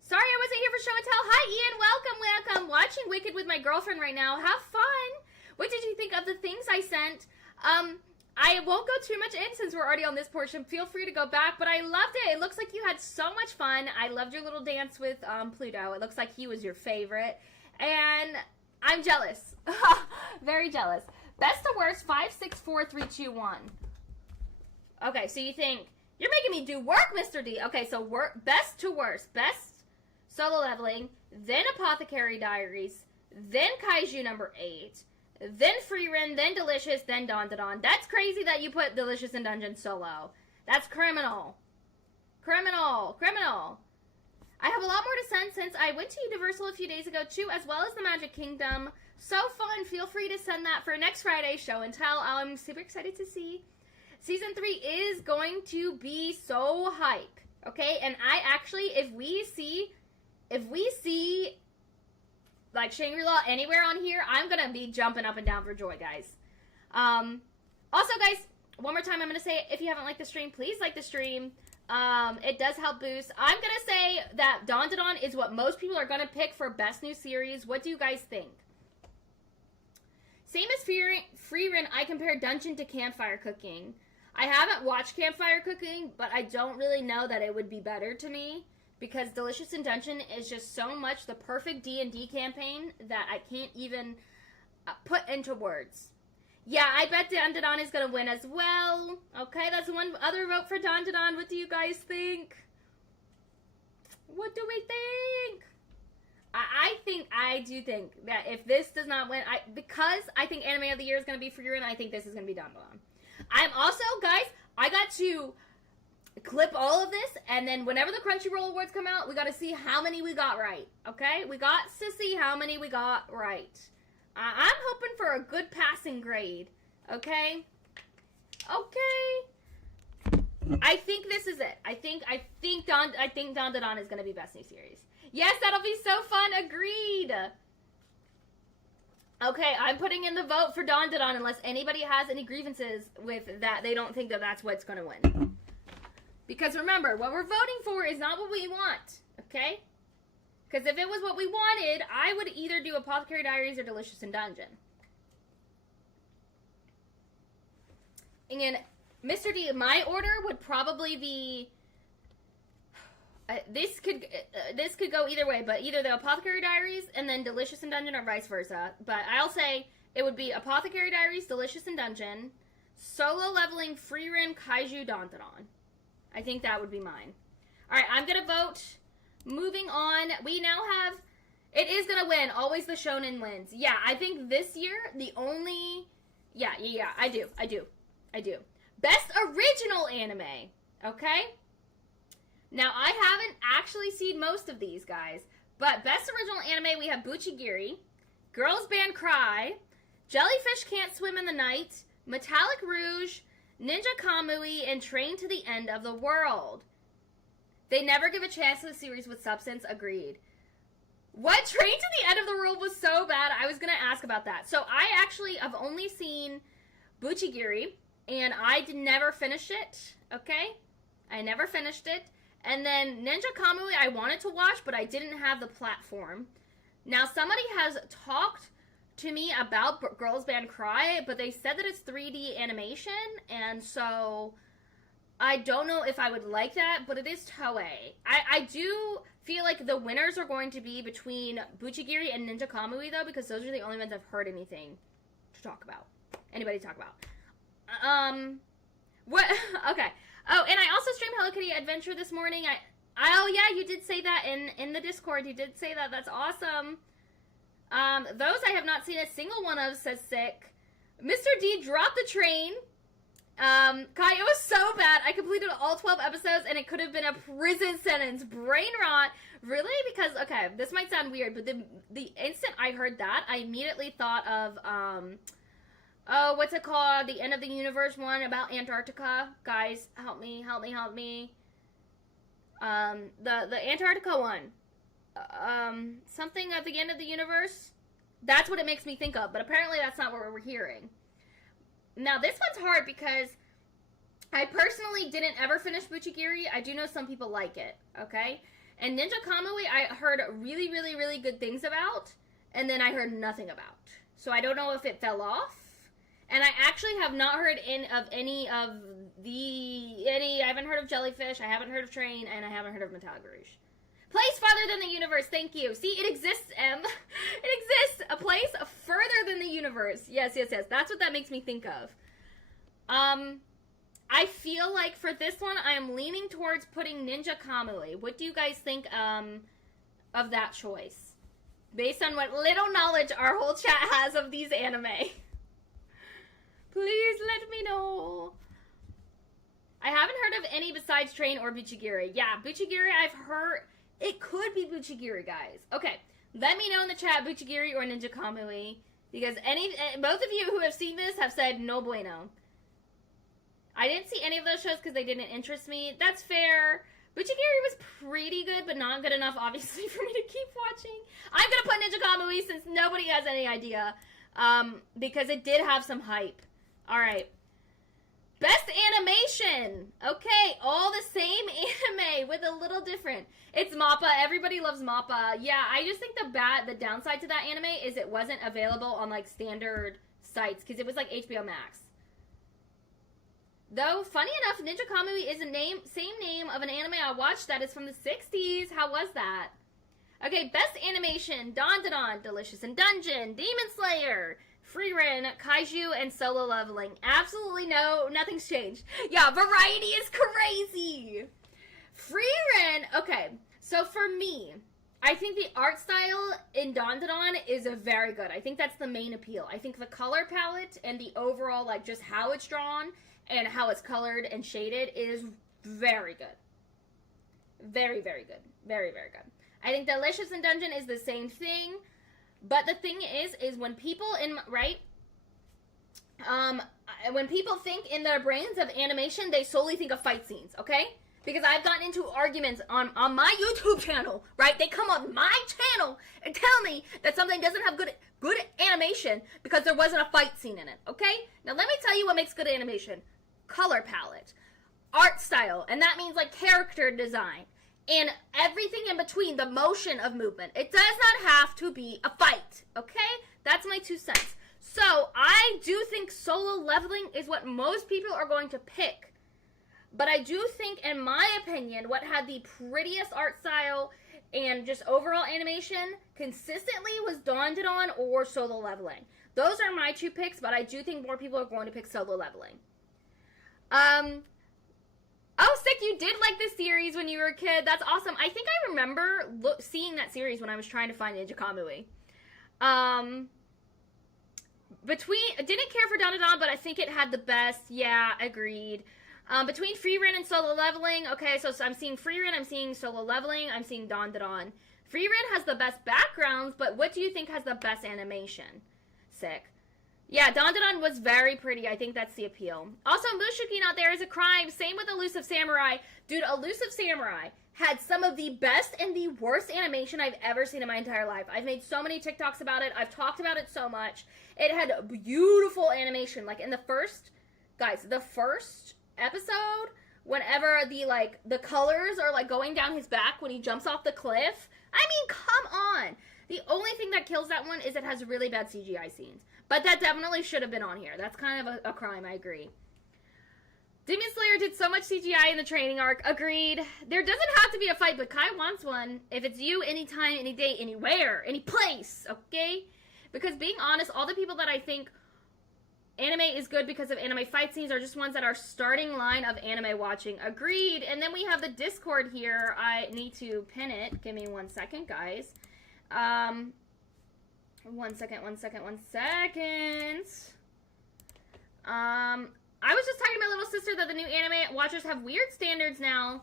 Sorry I wasn't here for show and tell. Hi, Ian. Welcome. Watching Wicked with my girlfriend right now. Have fun. What did you think of the things I sent? I won't go too much in since we're already on this portion. Feel free to go back, but I loved it. It looks like you had so much fun. I loved your little dance with Pluto. It looks like he was your favorite. And I'm jealous. Very jealous. Best to worst, 5, 6, 4, 3, 2, 1. Okay, so you think, you're making me do work, Mr. D. Okay, so best to worst. Best Solo Leveling, then Apothecary Diaries, then Kaiju number 8, then Freerun, then Delicious, then Dandadan. That's crazy that you put Delicious in Dungeon solo. That's criminal. Criminal. I have a lot more to send since I went to Universal a few days ago too, as well as the Magic Kingdom. So fun. Feel free to send that for next Friday's show and tell. I'm super excited to see. Season 3 is going to be so hype. Okay? And I actually, if we see like Shangri-La anywhere on here, I'm gonna be jumping up and down for joy, guys. Also, guys, one more time, I'm gonna say, if you haven't liked the stream, please like the stream. It does help boost. I'm gonna say that Dawn to Dawn is what most people are gonna pick for best new series. What do you guys think? Same as Freerun, I compare Dungeon to Campfire Cooking. I haven't watched Campfire Cooking, but I don't really know that it would be better to me, because Delicious in Dungeon is just so much the perfect D&D campaign that I can't even put into words. Yeah, I bet Dawn to Dawn is going to win as well. Okay, that's one other vote for Dawn to Dawn. What do you guys think? What do we think? I do think that if this does not win, because I think Anime of the Year is going to be Freerun, I think this is going to be Dawn to Dawn. I'm also, guys, I got to clip all of this, and then whenever the Crunchyroll Awards come out, we got to see how many we got right, okay? We got to see how many we got right. I'm hoping for a good passing grade, okay? Okay. I think this is it. I think Dawn to Dawn is going to be Best New Series. Yes, that'll be so fun. Agreed. Okay, I'm putting in the vote for Dawn to Dawn unless anybody has any grievances with that. They don't think that that's what's going to win. Because remember, what we're voting for is not what we want, okay? Because if it was what we wanted, I would either do Apothecary Diaries or Delicious in Dungeon. And Mr. D, my order would probably be... this could go either way, but either the Apothecary Diaries and then Delicious in Dungeon or vice versa. But I'll say it would be Apothecary Diaries, Delicious in Dungeon, Solo Leveling, Freerun, Kaiju, Dawn to Dawn. I think that would be mine. Alright, I'm going to vote. Moving on, we now have... It is going to win. Always the shonen wins. Yeah, I think this year, the only... Yeah, I do. Best original anime. Okay? Now, I haven't actually seen most of these, guys. But best original anime, we have Buchigiri, Girls Band Cry, Jellyfish Can't Swim in the Night, Metallic Rouge, Ninja Kamui, and Train to the End of the World. They never give a chance to the series with substance. Agreed. What? Train to the End of the World was so bad. I was going to ask about that. So I actually have only seen Buchigiri, and I never finished it. Okay? I never finished it. And then Ninja Kamui I wanted to watch, but I didn't have the platform. Now, somebody has talked to me about Girls Band Cry, but they said that it's 3D animation, and so... I don't know if I would like that, but it is Toei. I do feel like the winners are going to be between Buchigiri and Ninja Kamui, though, because those are the only ones I've heard anything to talk about. Anybody talk about. What? Okay. Oh, and I also streamed Hello Kitty Adventure this morning. Oh, yeah, you did say that in the Discord. You did say that. That's awesome. Those I have not seen a single one of, says Sick. Mr. D dropped the train. Kai, it was so bad. I completed all 12 episodes, and it could have been a prison sentence. Brain rot. Really? Because, okay, this might sound weird, but the instant I heard that, I immediately thought of, oh, what's it called? The End of the Universe one about Antarctica. Guys, help me. The Antarctica one. Something at the End of the Universe? That's what it makes me think of, but apparently that's not what we're hearing. Now, this one's hard because I personally didn't ever finish Buchigiri. I do know some people like it, okay? And Ninja Kamui, I heard really, really, really good things about, and then I heard nothing about. So I don't know if it fell off. And I actually have not heard I haven't heard of Jellyfish, I haven't heard of Train, and I haven't heard of Metallic Rouge. Place farther than the universe, thank you. See, it exists, Em. It exists. A place further than the universe. Yes. That's what that makes me think of. I feel like for this one, I am leaning towards putting Ninja Kamui. What do you guys think of that choice? Based on what little knowledge our whole chat has of these anime. Please let me know. I haven't heard of any besides Train or Buchigiri. Yeah, Buchigiri I've heard... It could be Buchigiri, guys. Okay, let me know in the chat, Buchigiri or Ninja Kamui. Because both of you who have seen this have said no bueno. I didn't see any of those shows because they didn't interest me. That's fair. Buchigiri was pretty good, but not good enough, obviously, for me to keep watching. I'm gonna put Ninja Kamui since nobody has any idea, because it did have some hype. Alright. Best animation! Okay, all the same anime with a little different. It's MAPPA. Everybody loves MAPPA. Yeah, I just think the downside to that anime is it wasn't available on, like, standard sites, because it was, like, HBO Max. Though, funny enough, Ninja Kamui is same name of an anime I watched that is from the 60s. How was that? Okay, best animation, Dandadan, Delicious in Dungeon, Demon Slayer, Frieren, Kaiju, and Solo Leveling. Absolutely nothing's changed. Yeah, variety is crazy. Frieren, okay, so for me, I think the art style in Dandadan is very good. I think that's the main appeal. I think the color palette and the overall, like, just how it's drawn and how it's colored and shaded is very good. Very, very good. Very, very good. I think Delicious in Dungeon is the same thing. But the thing is when people when people think in their brains of animation, they solely think of fight scenes, okay? Because I've gotten into arguments on my YouTube channel, right? They come on my channel and tell me that something doesn't have good animation because there wasn't a fight scene in it, okay? Now let me tell you what makes good animation. Color palette, art style, and that means like character design, and everything in between, the motion of movement. It does not have to be a fight, okay? That's my 2 cents. So I do think Solo Leveling is what most people are going to pick. But I do think, in my opinion, what had the prettiest art style and just overall animation consistently was Dandadan or Solo Leveling. Those are my 2 picks, but I do think more people are going to pick Solo Leveling. Oh, Sick, you did like this series when you were a kid. That's awesome. I think I remember seeing that series when I was trying to find Ninja Kamui. Didn't care for Dandadan, but I think it had the best. Yeah, agreed. Between Frieren and Solo Leveling, okay, so I'm seeing Frieren, I'm seeing Solo Leveling, I'm seeing Dandadan. Frieren has the best backgrounds, but what do you think has the best animation? Sick. Yeah, Dandadan was very pretty. I think that's the appeal. Also, Mushikin out there is a crime. Same with Elusive Samurai. Dude, Elusive Samurai had some of the best and the worst animation I've ever seen in my entire life. I've made so many TikToks about it. I've talked about it so much. It had beautiful animation. Like, in the first episode, whenever the colors are, like, going down his back when he jumps off the cliff. I mean, come on. The only thing that kills that one is it has really bad CGI scenes. But that definitely should have been on here. That's kind of a crime, I agree. Demon Slayer did so much CGI in the training arc. Agreed. There doesn't have to be a fight, but Kai wants one. If it's you, anytime, any day, anywhere, any place, okay? Because being honest, all the people that I think anime is good because of anime fight scenes are just ones that are starting line of anime watching. Agreed. And then we have the Discord here. I need to pin it. Give me 1 second, guys. One second. I was just talking to my little sister that the new anime watchers have weird standards now,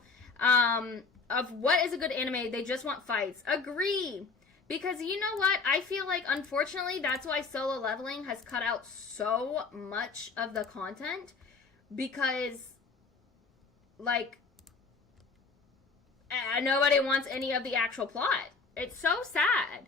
of what is a good anime. They just want fights. Agree. Because you know what? I feel like, unfortunately, that's why Solo Leveling has cut out so much of the content. Because, like, nobody wants any of the actual plot. It's so sad.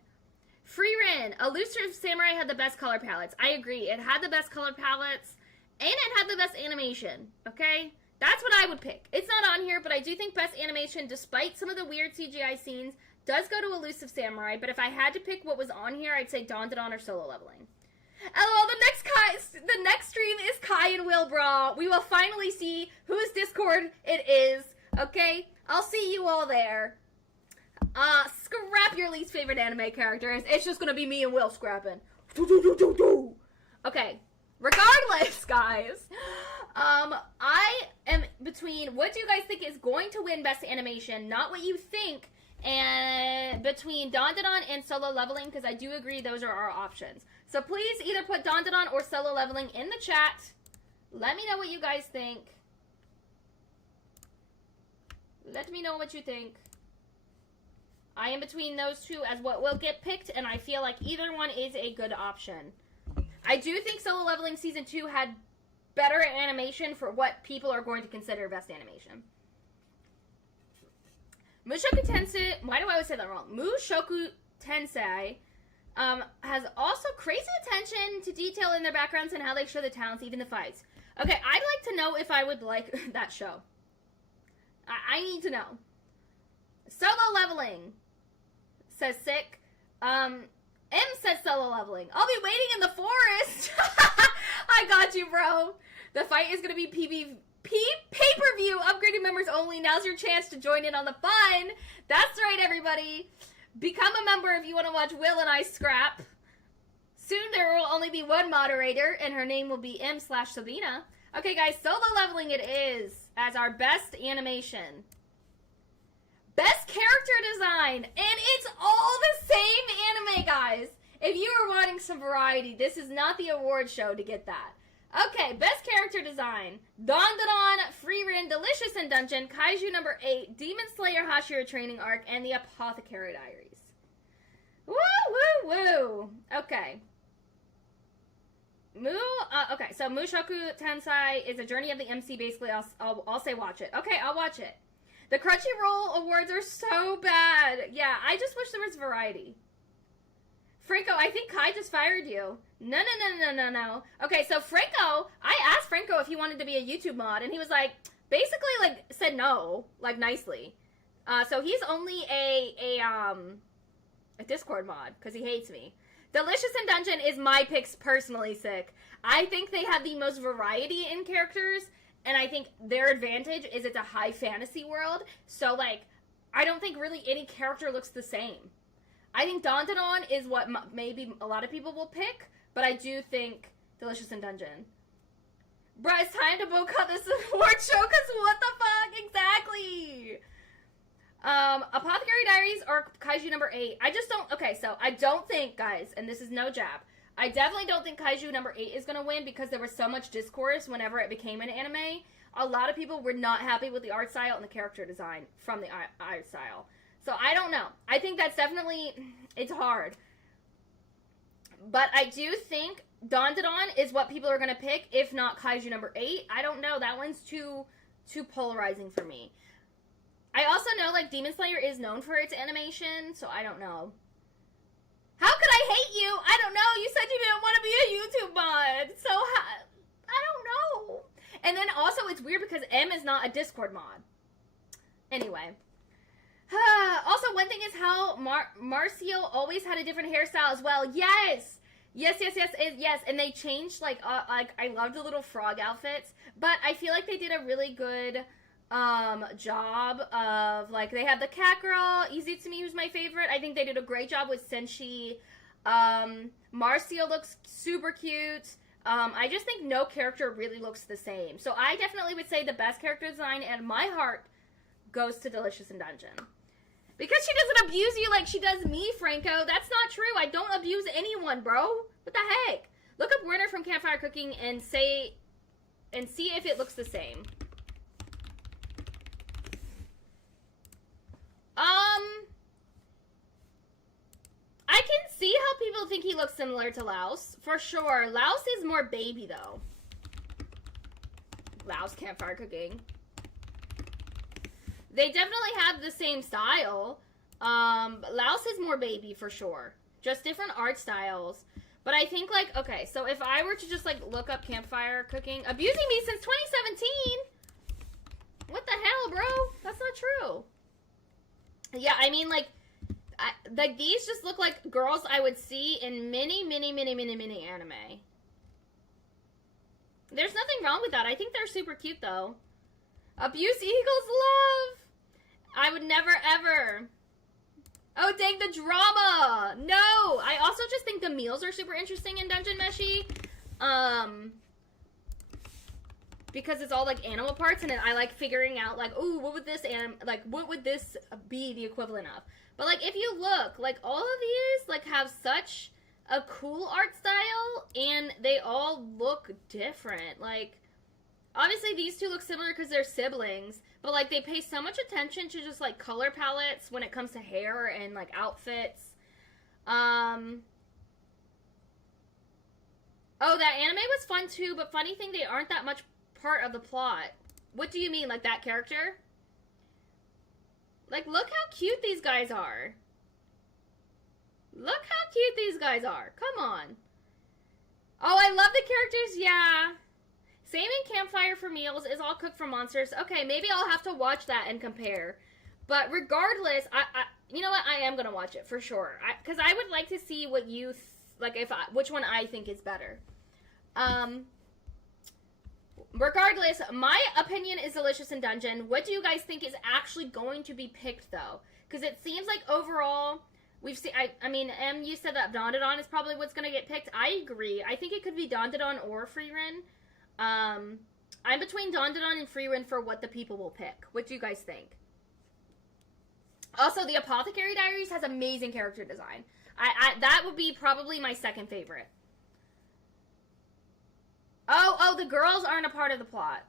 Frieren, Elusive Samurai had the best color palettes. I agree. It had the best color palettes, and it had the best animation. Okay? That's what I would pick. It's not on here, but I do think best animation, despite some of the weird CGI scenes, does go to Elusive Samurai. But if I had to pick what was on here, I'd say Dandadan or Solo Leveling. LOL, the next stream is Kai and Will Bra. We will finally see whose Discord it is. Okay? I'll see you all there. Scrap your least favorite anime characters. It's just gonna be me and Will scrapping. Okay. Regardless, guys, I am between what do you guys think is going to win Best Animation, not what you think, and between Dandadan and Solo Leveling, because I do agree those are our options. So please either put Dandadan or Solo Leveling in the chat. Let me know what you guys think. Let me know what you think. I am between those two as what will get picked, and I feel like either one is a good option. I do think Solo Leveling Season 2 had better animation for what people are going to consider best animation. Mushoku Tensei, why do I always say that wrong? Mushoku Tensei has also crazy attention to detail in their backgrounds and how they show the talents, even the fights. Okay, I'd like to know if I would like that show. I need to know. Solo leveling, says Sick. M says solo leveling. I'll be waiting in the forest. I got you, bro. The fight is going to be pay-per-view, upgraded members only. Now's your chance to join in on the fun. That's right, everybody. Become a member if you want to watch Will and I scrap. Soon there will only be one moderator, and her name will be M/Sabina. Okay, guys, solo leveling it is as our best animation. Best character design, and it's all the same anime, guys. If you are wanting some variety, this is not the award show to get that. Okay, best character design. Dandadan, Frieren, Delicious in Dungeon, Kaiju number 8, Demon Slayer Hashira Training Arc, and the Apothecary Diaries. Woo, woo, woo. Okay. Okay, so Mushoku Tensei is a journey of the MC, basically. I'll say watch it. Okay, I'll watch it. The Crunchyroll Awards are so bad. Yeah, I just wish there was variety. Franco, I think Kai just fired you. No. Okay, so Franco, I asked Franco if he wanted to be a YouTube mod, and he was like, basically, like, said no, like, nicely. So he's only a Discord mod, because he hates me. Delicious in Dungeon is my picks personally, Sick. I think they have the most variety in characters, and I think their advantage is it's a high fantasy world, so, like, I don't think really any character looks the same. I think Dandadan is what maybe a lot of people will pick, but I do think Delicious in Dungeon. Bruh, it's time to boycott this award show, because what the fuck? Exactly! Apothecary Diaries or Kaiju number 8. I just don't... Okay, so I don't think, guys, and this is no jab, I definitely don't think Kaiju number 8 is going to win because there was so much discourse whenever it became an anime. A lot of people were not happy with the art style and the character design from the art style. So I don't know. I think that's definitely... It's hard. But I do think Dandadan is what people are going to pick, if not Kaiju number 8. I don't know. That one's too polarizing for me. I also know, like, Demon Slayer is known for its animation, so I don't know. How could I hate you? I don't know. You said you didn't want to be a YouTube mod. So, I don't know. And then also, it's weird because M is not a Discord mod. Anyway. Also, one thing is how Marcio always had a different hairstyle as well. Yes! Yes. And they changed, like, I loved the little frog outfits. But I feel like they did a really good... job of, like, they had the cat girl, Izitsumi, who's my favorite. I think they did a great job with Senshi. Marcio looks super cute. I just think no character really looks the same. So I definitely would say the best character design, and my heart goes to Delicious in Dungeon. Because she doesn't abuse you like she does me, Franco. That's not true. I don't abuse anyone, bro. What the heck? Look up Werner from Campfire Cooking and see if it looks the same. I can see how people think he looks similar to Laos. For sure. Laos is more baby, though. Laos Campfire Cooking. They definitely have the same style. But Laos is more baby, for sure. Just different art styles. But I think, like, okay, so if I were to just, like, look up Campfire Cooking, abusing me since 2017? What the hell, bro? That's not true. Yeah, I mean, like these just look like girls I would see in many anime. There's nothing wrong with that. I think they're super cute, though. Abuse equals love. I would never, ever. Oh, dang, the drama. No, I also just think the meals are super interesting in Dungeon Meshi. Because it's all, like, animal parts, and then I like figuring out, like, ooh, what would this be the equivalent of? But, like, if you look, like, all of these, like, have such a cool art style, and they all look different. Like, obviously these two look similar because they're siblings, but, like, they pay so much attention to just, like, color palettes when it comes to hair and, like, outfits. Oh, that anime was fun, too, but funny thing, they aren't that much part of the plot. What do you mean, like that character? Like, look how cute these guys are. Look how cute these guys are. Come on. Oh, I love the characters. Yeah. Same in Campfire for Meals is all cooked from monsters. Okay, maybe I'll have to watch that and compare. But regardless, you know what? I am gonna watch it for sure. Because I would like to see what you which one I think is better. Regardless, my opinion is Delicious in Dungeon. What do you guys think is actually going to be picked though? Because it seems like overall we've seen. I mean, you said that Dondadon is probably what's gonna get picked. I agree. I think it could be Dondadon or Freerin. I'm between Dondadon and Freerin for what the people will pick. What do you guys think? Also, the Apothecary Diaries has amazing character design. That would be probably my second favorite. Oh, the girls aren't a part of the plot.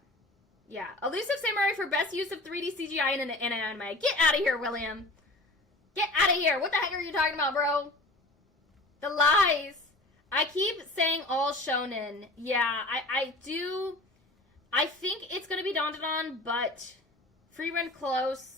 Yeah. Elusive Samurai for best use of 3D CGI in an anime. Get out of here, William. Get out of here. What the heck are you talking about, bro? The lies. I keep saying all shonen. Yeah, I do. I think it's going to be Dondadon, but Freerin close.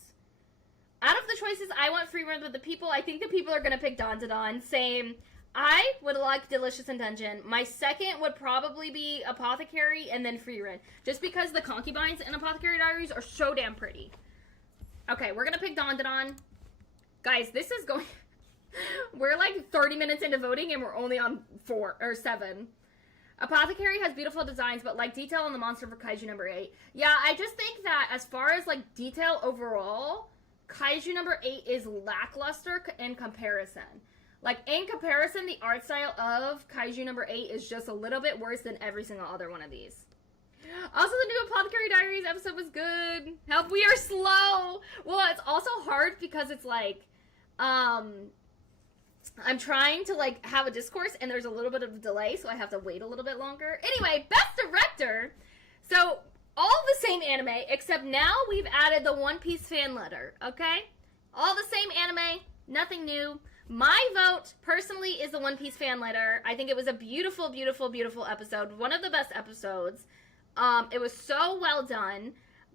Out of the choices, I want Freerin, but I think the people are going to pick Dondadon. Same. I would like Delicious in Dungeon. My second would probably be Apothecary and then Freerin. Just because the concubines in Apothecary Diaries are so damn pretty. Okay, we're going to pick Dondadon. Guys, this is going... We're like 30 minutes into voting and we're only on 4 or 7. Apothecary has beautiful designs, but like detail on the monster for Kaiju number 8. Yeah, I just think that as far as like detail overall, Kaiju number 8 is lackluster in comparison. Like, in comparison, the art style of Kaiju number 8 is just a little bit worse than every single other one of these. Also, the new Apothecary Diaries episode was good. Help, we are slow! Well, it's also hard because it's like, I'm trying to, like, have a discourse, and there's a little bit of a delay, so I have to wait a little bit longer. Anyway, Best Director! So, all the same anime, except now we've added the One Piece fan letter, okay? All the same anime, nothing new. My vote, personally, is the One Piece fan letter. I think it was a beautiful, beautiful, beautiful episode. One of the best episodes. It was so well done.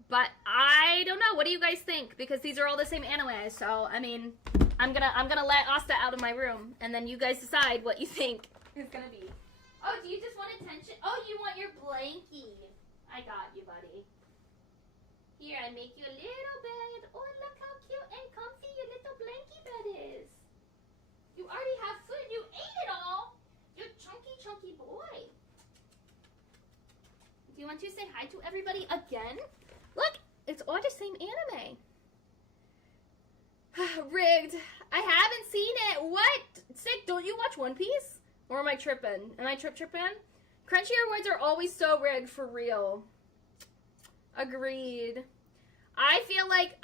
But I don't know. What do you guys think? Because these are all the same anime. So, I mean, I'm gonna let Asta out of my room. And then you guys decide what you think is gonna be. Oh, do you just want attention? Oh, you want your blankie. I got you, buddy. Here, I make you a little bed. Oh, look how cute and comfy your little blankie bed is. You already have food. You ate it all. You chunky, chunky boy. Do you want to say hi to everybody again? Look, it's all the same anime. Rigged. I haven't seen it. What? Sick, don't you watch One Piece? Or am I tripping? Am I tripping? Crunchyroll Awards are always so rigged, for real. Agreed. I feel like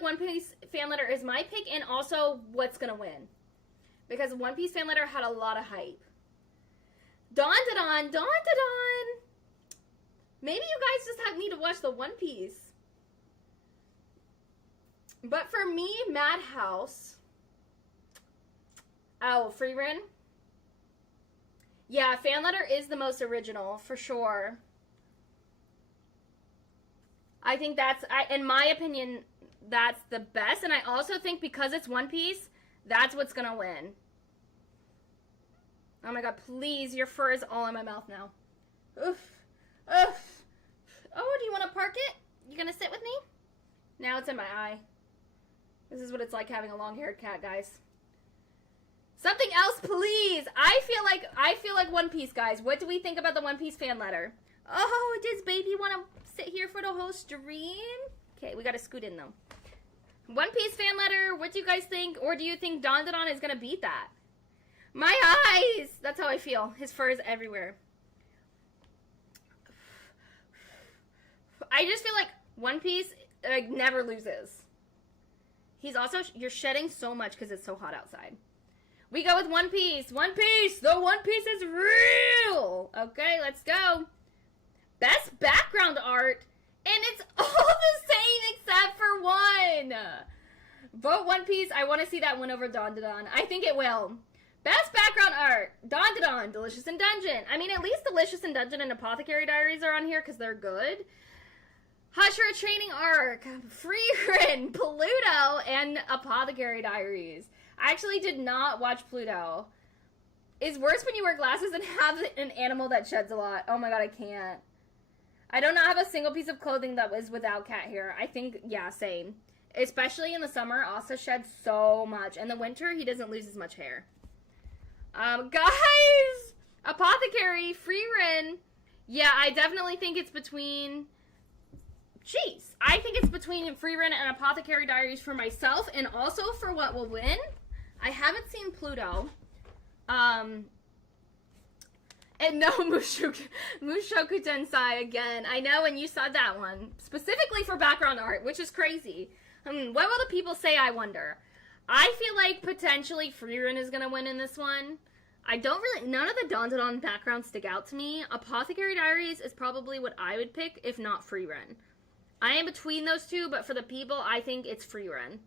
One Piece fan letter is my pick, and also what's gonna win. Because One Piece fan letter had a lot of hype. Dondadon! Maybe you guys just need to watch the One Piece. But for me, Madhouse. Oh, Freerin? Yeah, fan letter is the most original, for sure. I think that's, in my opinion, that's the best. And I also think because it's One Piece, that's what's gonna win. Oh my god, please, your fur is all in my mouth now. Oof. Oof. Oh, do you want to park it? You gonna sit with me? Now it's in my eye. This is what it's like having a long-haired cat, guys. Something else, please! I feel like One Piece, guys. What do we think about the One Piece fan letter? Oh, does baby want to sit here for the whole stream? Okay, we gotta scoot in, though. One Piece fan letter, what do you guys think? Or do you think Dondadon is gonna beat that? My eyes! That's how I feel. His fur is everywhere. I just feel like One Piece never loses. He's also... You're shedding so much because it's so hot outside. We go with One Piece. One Piece! The One Piece is real! Okay, let's go. Best background art. And it's all the same except for one. Vote One Piece. I want to see that win over Dondadon. I think it will. Best background art. Dondadon. Delicious in Dungeon. I mean, at least Delicious in Dungeon and Apothecary Diaries are on here because they're good. Hashira Training Arc, Frieren, Pluto, and Apothecary Diaries. I actually did not watch Pluto. It's worse when you wear glasses and have an animal that sheds a lot. Oh my god, I can't. I do not have a single piece of clothing that was without cat hair. I think, yeah, same. Especially in the summer, Asa sheds so much. In the winter, he doesn't lose as much hair. Guys! Apothecary, Frieren. Yeah, I definitely think it's between... Jeez. I think it's between Frieren and Apothecary Diaries for myself, and also for what will win. I haven't seen Pluto. And no Mushoku Tensei again. I know, and you saw that one. Specifically for background art, which is crazy. What will the people say, I wonder? I feel like potentially Frieren is going to win in this one. I don't really... None of the Dandadan backgrounds stick out to me. Apothecary Diaries is probably what I would pick, if not Frieren. I am between those two, but for the people, I think it's Frieren.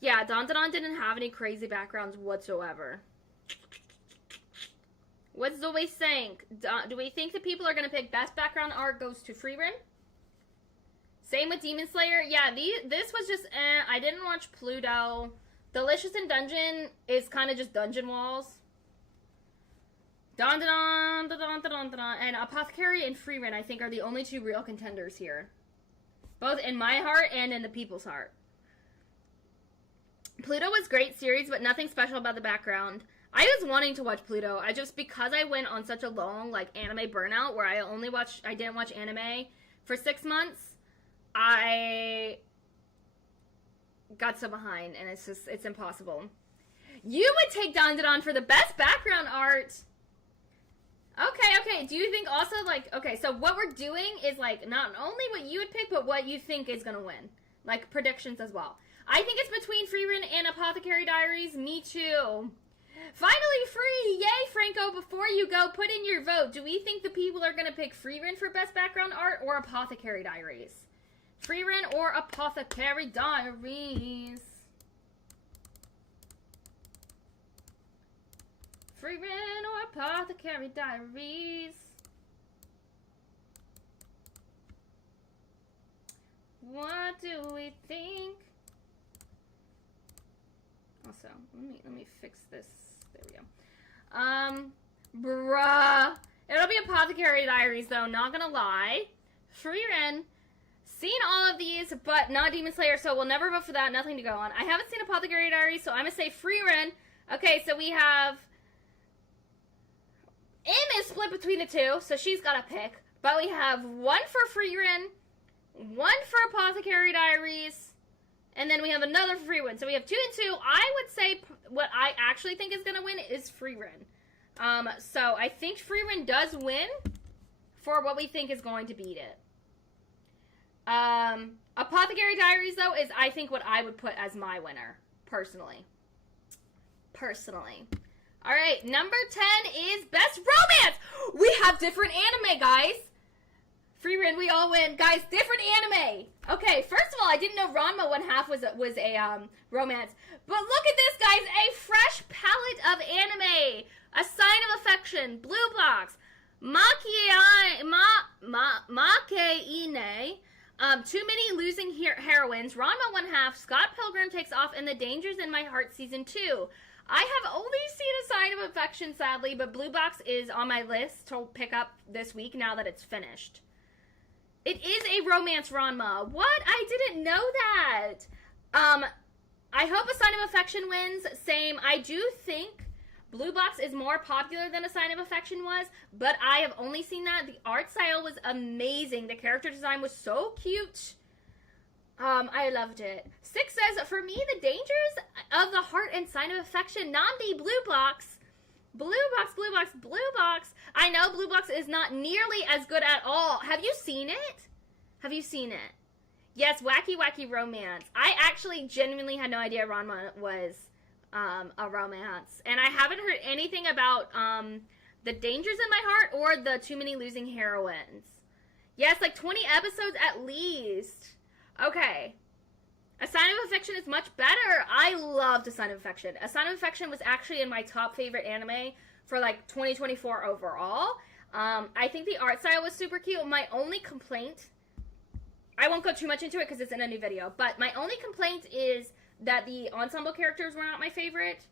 Yeah, Dandadan didn't have any crazy backgrounds whatsoever. What's the way saying? Do we think the people are going to pick best background art goes to Frieren? Same with Demon Slayer. Yeah, this was just, I didn't watch Pluto. Delicious in Dungeon is kind of just dungeon walls. And Apothecary and Frieren, I think, are the only two real contenders here. Both in my heart and in the people's heart. Pluto was great series, but nothing special about the background. I was wanting to watch Pluto. Because I went on such a long, like, anime burnout where I didn't watch anime for 6 months, I got so behind, and it's impossible. You would take Dandadan for the best background art. Okay. Do you think also, like, okay, so what we're doing is, like, not only what you would pick, but what you think is gonna win. Like, predictions as well. I think it's between Frieren and Apothecary Diaries. Me too. Finally free! Yay, Franco! Before you go, put in your vote. Do we think the people are gonna pick Frieren for best background art or Apothecary Diaries? Frieren or Apothecary Diaries? Frieren or Apothecary Diaries? What do we think? Also, let me fix this. There we go. Bruh. It'll be Apothecary Diaries though, not gonna lie. Frieren. Seen all of these, but not Demon Slayer, so we'll never vote for that. Nothing to go on. I haven't seen Apothecary Diaries, so I'm gonna say Frieren. Okay, so we have... M is split between the two, so she's gotta pick. But we have one for Frieren, one for Apothecary Diaries, and then we have another for Frieren. So we have 2 and 2. I would say what I actually think is gonna win is Frieren. So I think Frieren does win for what we think is going to beat it. Apothecary Diaries, though, is, I think, what I would put as my winner, personally. Alright, number 10 is Best Romance! We have different anime, guys! Frieren, we all win. Guys, different anime! Okay, first of all, I didn't know Ranma 1/2 was a romance. But look at this, guys! A fresh palette of anime! A Sign of Affection, Blue Box, Makeine, Too Many Losing Heroines, Ranma 1/2, Scott Pilgrim Takes Off, and The Dangers in My Heart Season 2. I have only seen A Sign of Affection, sadly, but Blue Box is on my list to pick up this week now that it's finished. It is a romance Ranma. What? I didn't know that. I hope A Sign of Affection wins. Same. I do think Blue Box is more popular than A Sign of Affection was, but I have only seen that. The art style was amazing. The character design was so cute. I loved it. 6 says, for me, The Dangers of the Heart and Sign of Affection, Namdi, Blue Box. Blue Box. I know Blue Box is not nearly as good at all. Have you seen it? Yes, Wacky Romance. I actually genuinely had no idea Ranma was a romance. And I haven't heard anything about The Dangers in My Heart or the Too Many Losing Heroines. Yes, like 20 episodes at least. Okay. A Sign of Affection is much better. I loved A Sign of Affection. A Sign of Affection was actually in my top favorite anime for like 2024 overall. I think the art style was super cute. My only complaint I won't go too much into it because it's in a new video. But my only complaint is that the ensemble characters were not my favorite.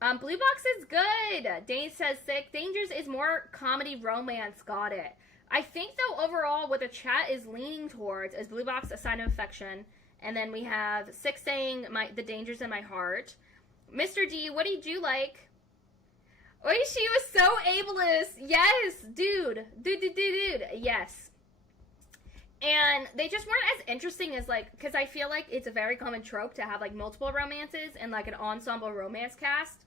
Blue Box is good. Dane says sick. Dangers is more comedy romance. Got it. I think though overall what the chat is leaning towards is Blue Box, A Sign of Affection, and then we have Sick saying the Dangers in My Heart. Mr. D, what did you like? Oishi was so ableist. Yes, dude, yes. And they just weren't as interesting as, like, because I feel like it's a very common trope to have, like, multiple romances and, like, an ensemble romance cast.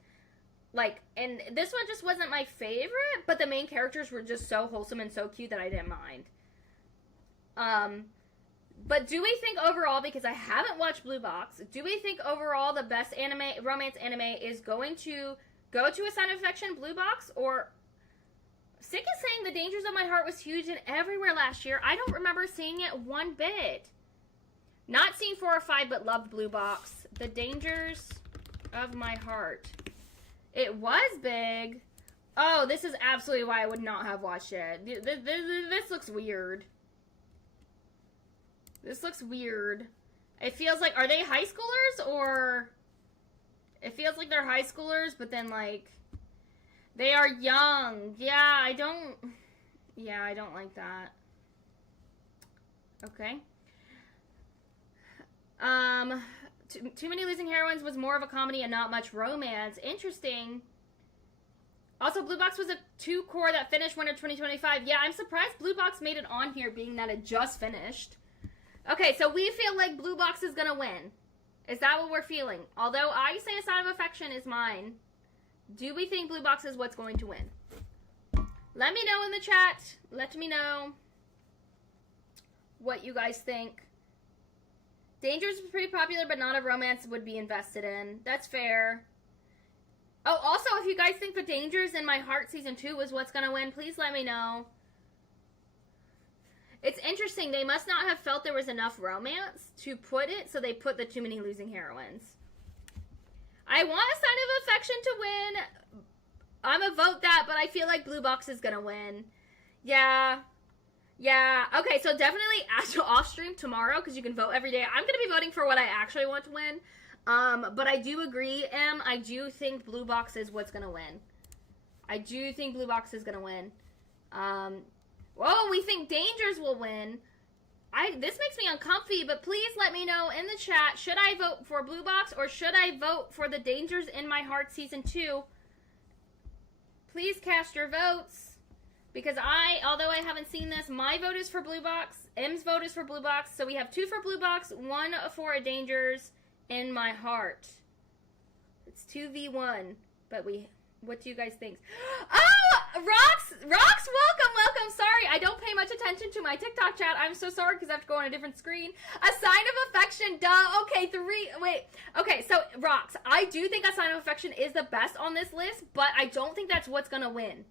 Like, and this one just wasn't my favorite, but the main characters were just so wholesome and so cute that I didn't mind. But do we think overall, because I haven't watched Blue Box, do we think overall the best romance anime is going to go to A Sign of Affection, Blue Box, or... Sick is saying The Dangers of My Heart was huge and everywhere last year. I don't remember seeing it one bit. Not seen 4 or 5, but loved Blue Box. The Dangers of My Heart. It was big. Oh, this is absolutely why I would not have watched it. This looks weird. This looks weird. It feels like, are they high schoolers, or... It feels like they're high schoolers, but then, like... They are young. Yeah, I don't like that. Okay. Too Many Losing Heroines was more of a comedy and not much romance. Interesting. Also, Blue Box was a 2-core that finished winter 2025. Yeah, I'm surprised Blue Box made it on here, being that it just finished. Okay, so we feel like Blue Box is gonna win. Is that what we're feeling? Although I say A Sign of Affection is mine. Do we think Blue Box is what's going to win? Let me know in the chat. Let me know what you guys think. Dangers is pretty popular, but not a romance would be invested in. That's fair. Oh, also, if you guys think The Dangers in My Heart Season 2 is what's going to win, please let me know. It's interesting. They must not have felt there was enough romance to put it, so they put the Too Many Losing Heroines. I want A Sign of Affection to win. I'm gonna vote that, but I feel like Blue Box is gonna win. Yeah. Okay, so definitely off stream tomorrow, because you can vote every day. I'm gonna be voting for what I actually want to win. But I do agree, Em. I do think Blue Box is what's gonna win. I do think Blue Box is gonna win. Whoa, we think Dangers will win. This makes me uncomfy, but please let me know in the chat, should I vote for Blue Box or should I vote for The Dangers in My Heart Season 2? Please cast your votes, because although I haven't seen this, my vote is for Blue Box, M's vote is for Blue Box, so we have 2 for Blue Box, 1 for A Dangers in My Heart. It's 2v1, but what do you guys think? Oh, Rox, welcome. Sorry, I don't pay much attention to my TikTok chat. I'm so sorry because I have to go on a different screen. A Sign of Affection, duh. Okay, Okay, so Rox, I do think A Sign of Affection is the best on this list, but I don't think that's what's gonna win.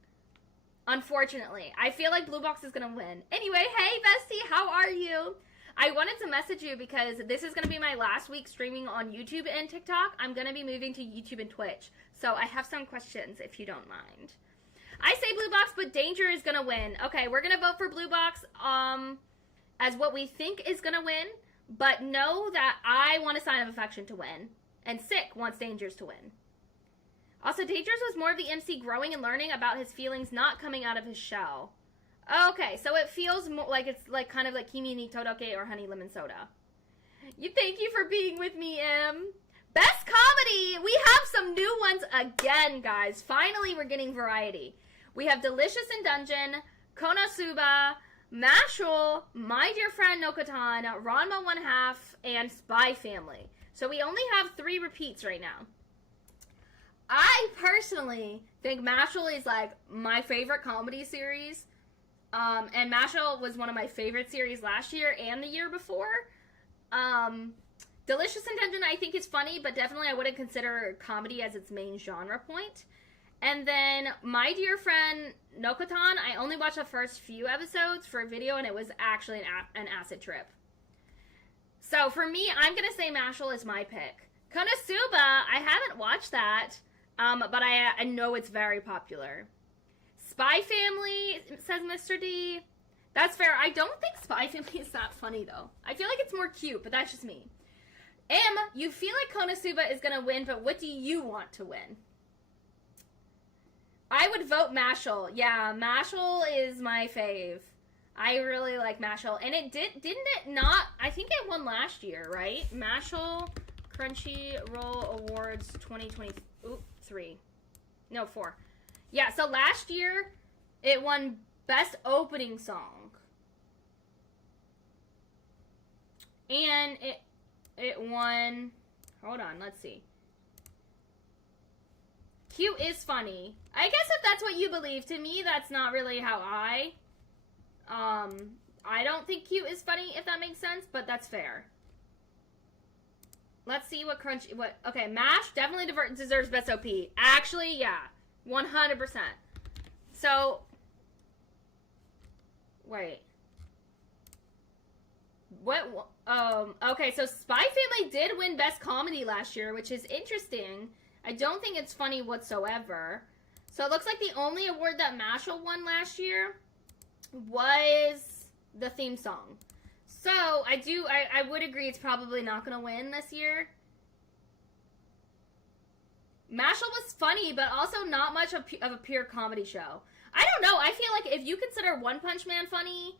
Unfortunately, I feel like Blue Box is gonna win. Anyway, hey bestie, how are you? I wanted to message you because this is going to be my last week streaming on YouTube and TikTok. I'm going to be moving to YouTube and Twitch. So I have some questions if you don't mind. I say Blue Box, but Danger is going to win. Okay, we're going to vote for Blue Box as what we think is going to win. But know that I want A Sign of Affection to win. And Sick wants Dangers to win. Also, Dangers was more of the MC growing and learning about his feelings, not coming out of his shell. Okay, so it feels more like it's like kind of like Kimi ni Todoke or Honey Lemon Soda. Thank you for being with me, Em. Best comedy! We have some new ones again, guys. Finally, we're getting variety. We have Delicious in Dungeon, Konosuba, Mashal, My Dear Friend Nokatan, Ranma 1/2, and Spy Family. So we only have 3 repeats right now. I personally think Mashal is like my favorite comedy series. And Mashal was one of my favorite series last year and the year before. Delicious in Dungeon I think is funny, but definitely I wouldn't consider comedy as its main genre point. And then My Dear Friend Nokatan, I only watched the first few episodes for a video, and it was actually an acid trip. So for me, I'm going to say Mashal is my pick. Konosuba, I haven't watched that, but I know it's very popular. Spy Family, says Mr. D. That's fair. I don't think Spy Family is that funny, though. I feel like it's more cute, but that's just me. You feel like Konosuba is going to win, but what do you want to win? I would vote Mashal. Yeah, Mashal is my fave. I really like Mashal. And it didn't it not, I think it won last year, right? Mashal Crunchyroll Awards 2023. No, 4. Yeah, so last year, it won Best Opening Song. And it won... Hold on, let's see. Cute is funny. I guess if that's what you believe, to me, that's not really how I don't think cute is funny, if that makes sense, but that's fair. Let's see what okay, MASH definitely deserves Best OP. Actually, yeah. 100%. So, wait. What? Okay, so Spy Family did win Best Comedy last year, which is interesting. I don't think it's funny whatsoever. So it looks like the only award that Mashal won last year was the theme song. So I would agree it's probably not going to win this year. Mashal was funny, but also not much of a pure comedy show. I don't know. I feel like if you consider One Punch Man funny,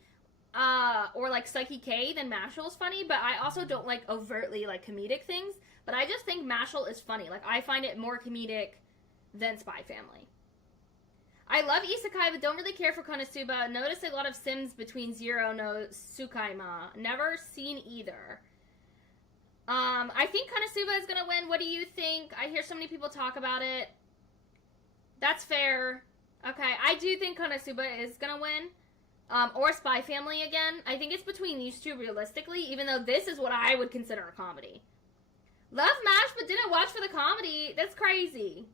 or like Psyche K, then Mashal's funny, but I also don't like overtly like comedic things. But I just think Mashal is funny. Like, I find it more comedic than Spy Family. I love Isekai, but don't really care for Konosuba. Notice a lot of Sims between Zero no Tsukaima. Never seen either. I think Konosuba is going to win. What do you think? I hear so many people talk about it. That's fair. Okay, I do think Konosuba is going to win. Or Spy Family again. I think it's between these two realistically, even though this is what I would consider a comedy. Love MASH, but didn't watch for the comedy. That's crazy.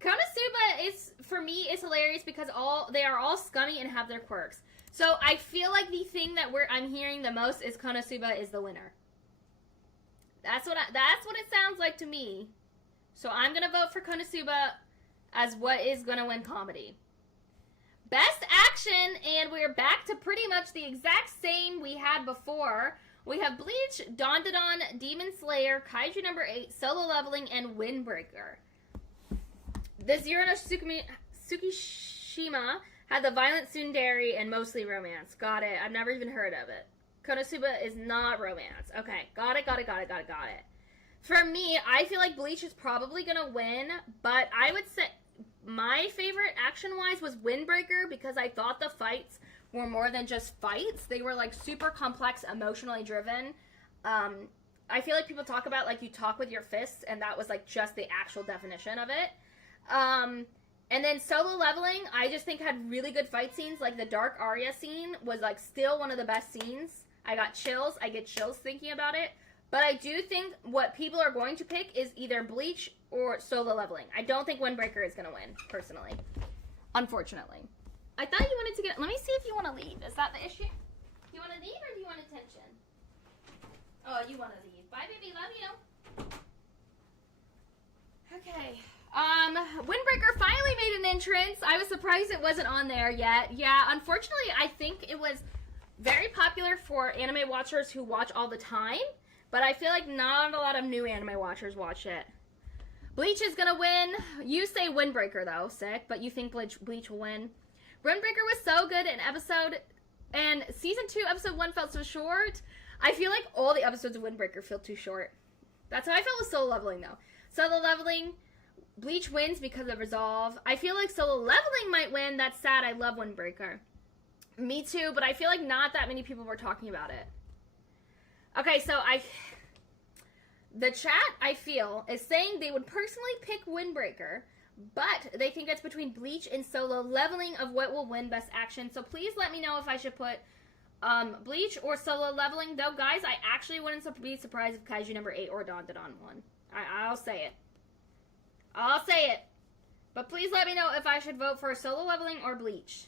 Konosuba is, for me, is hilarious because they are all scummy and have their quirks. So I feel like the thing that I'm hearing the most is Konosuba is the winner. That's what it sounds like to me. So I'm gonna vote for Konosuba as what is gonna win comedy. Best action, and we're back to pretty much the exact same we had before. We have Bleach, Dandadan, Demon Slayer, Kaiju number 8, Solo Leveling, and Windbreaker. The Zero no Tsukishima had the violent tsundere and mostly romance. Got it. I've never even heard of it. Konosuba is not romance. Okay, got it. For me, I feel like Bleach is probably going to win, but I would say my favorite action-wise was Windbreaker because I thought the fights were more than just fights. They were like super complex, emotionally driven. I feel like people talk about like you talk with your fists, and that was like just the actual definition of it. And then Solo Leveling, I just think had really good fight scenes. Like the Dark Arya scene was like still one of the best scenes. I got chills. I get chills thinking about it. But I do think what people are going to pick is either Bleach or Solo Leveling. I don't think Windbreaker is going to win, personally. Unfortunately. I thought you wanted to get... Let me see if you want to leave. Is that the issue? Do you want to leave or do you want attention? Oh, you want to leave. Bye, baby. Love you. Okay. Windbreaker finally made an entrance. I was surprised it wasn't on there yet. Yeah, unfortunately, I think it was very popular for anime watchers who watch all the time. But I feel like not a lot of new anime watchers watch it. Bleach is gonna win. You say Windbreaker, though, sick. But you think Bleach will win. Windbreaker was so good in and season 2, episode 1 felt so short. I feel like all the episodes of Windbreaker feel too short. That's how I felt with Solo Leveling, though. Solo Leveling, Bleach wins because of Resolve. I feel like Solo Leveling might win. That's sad. I love Windbreaker. Me too, but I feel like not that many people were talking about it. Okay, so the chat, I feel, is saying they would personally pick Windbreaker, but they think it's between Bleach and Solo Leveling of what will win Best Action. So please let me know if I should put Bleach or Solo Leveling. Though, guys, I actually wouldn't be surprised if Kaiju number 8 or Dandadan won. I'll say it. I'll say it. But please let me know if I should vote for Solo Leveling or Bleach.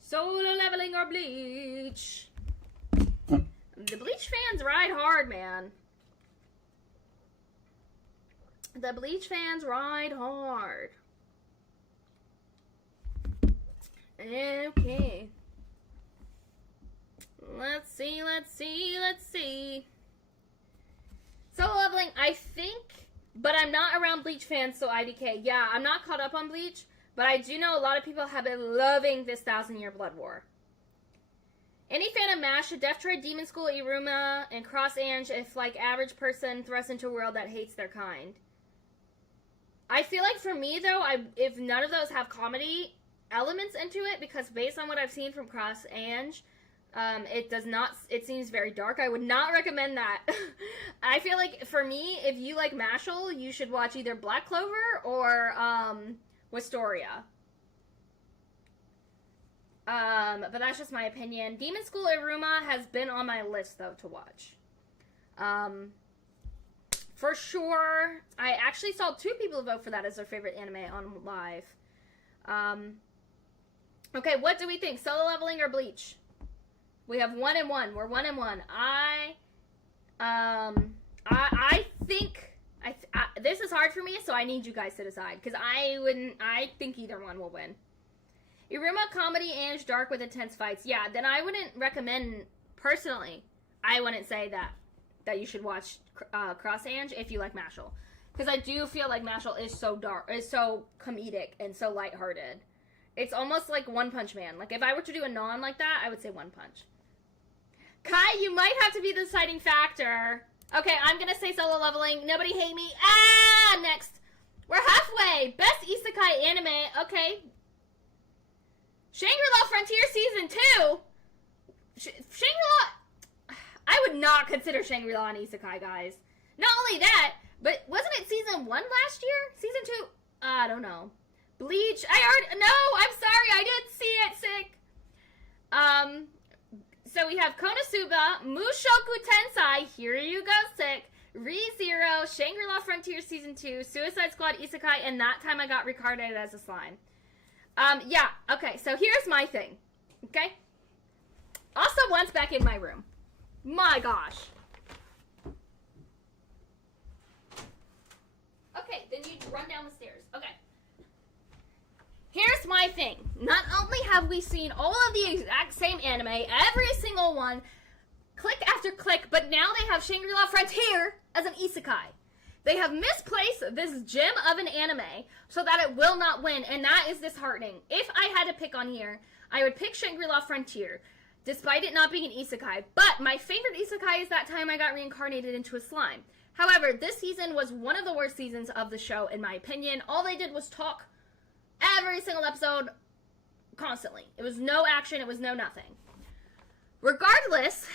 Solo Leveling or Bleach. The Bleach fans ride hard, man. The Bleach fans ride hard. Okay. Let's see. Solo Leveling, I think, but I'm not around Bleach fans, so IDK. Yeah, I'm not caught up on Bleach, but I do know a lot of people have been loving this 1,000-Year Blood War. Any fan of MASH should def try Demon School Iruma and Cross Ange if, like, average person thrust into a world that hates their kind. I feel like for me, though, if none of those have comedy elements into it, because based on what I've seen from Cross Ange, it seems very dark. I would not recommend that. I feel like, for me, if you like Mashal, you should watch either Black Clover or, Wisteria. But that's just my opinion. Demon School Iruma has been on my list, though, to watch. For sure. I actually saw 2 people vote for that as their favorite anime on live. Okay, what do we think? Solo Leveling or Bleach? We have 1 and 1. We're 1 and 1. I think this is hard for me, so I need you guys to decide, because I think either one will win. Iruma comedy and dark with intense fights. Yeah, then I wouldn't recommend, personally, I wouldn't say that you should watch Cross Ange if you like Mashal. Because I do feel like Mashal is so dark, is so comedic and so lighthearted. It's almost like One Punch Man. Like, if I were to do a non like that, I would say One Punch. Kai, you might have to be the deciding factor. Okay, I'm gonna say Solo Leveling. Nobody hate me. Next. We're halfway. Best Isekai anime. Okay. Shangri-La Frontier Season 2? Shangri-La... I would not consider Shangri-La an isekai, guys. Not only that, but wasn't it Season 1 last year? Season 2? I don't know. Bleach? No, I'm sorry, I didn't see it, sick. So we have Konosuba, Mushoku Tensei, here you go, sick, ReZero, Shangri-La Frontier Season 2, Suicide Squad Isekai, and That Time I Got Reincarnated as a Slime. Yeah, okay, so here's my thing, okay? Also, once back in my room. My gosh. Okay, then you run down the stairs. Okay. Here's my thing. Not only have we seen all of the exact same anime, every single one, click after click, but now they have Shangri-La Frontier as an isekai. They have misplaced this gem of an anime so that it will not win, and that is disheartening. If I had to pick on here, I would pick Shangri-La Frontier, despite it not being an isekai. But my favorite isekai is That Time I Got Reincarnated into a Slime. However, this season was one of the worst seasons of the show, in my opinion. All they did was talk every single episode constantly. It was no action, it was no nothing. Regardless,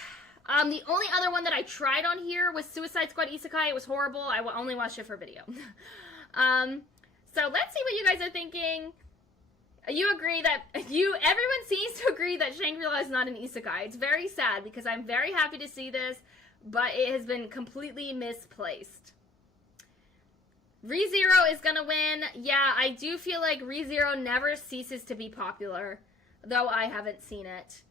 the only other one that I tried on here was Suicide Squad Isekai. It was horrible. I only watched it for video. So let's see what you guys are thinking. You agree that everyone seems to agree that Shangri-La is not an isekai. It's very sad because I'm very happy to see this, but it has been completely misplaced. ReZero is gonna win. Yeah, I do feel like ReZero never ceases to be popular, though I haven't seen it.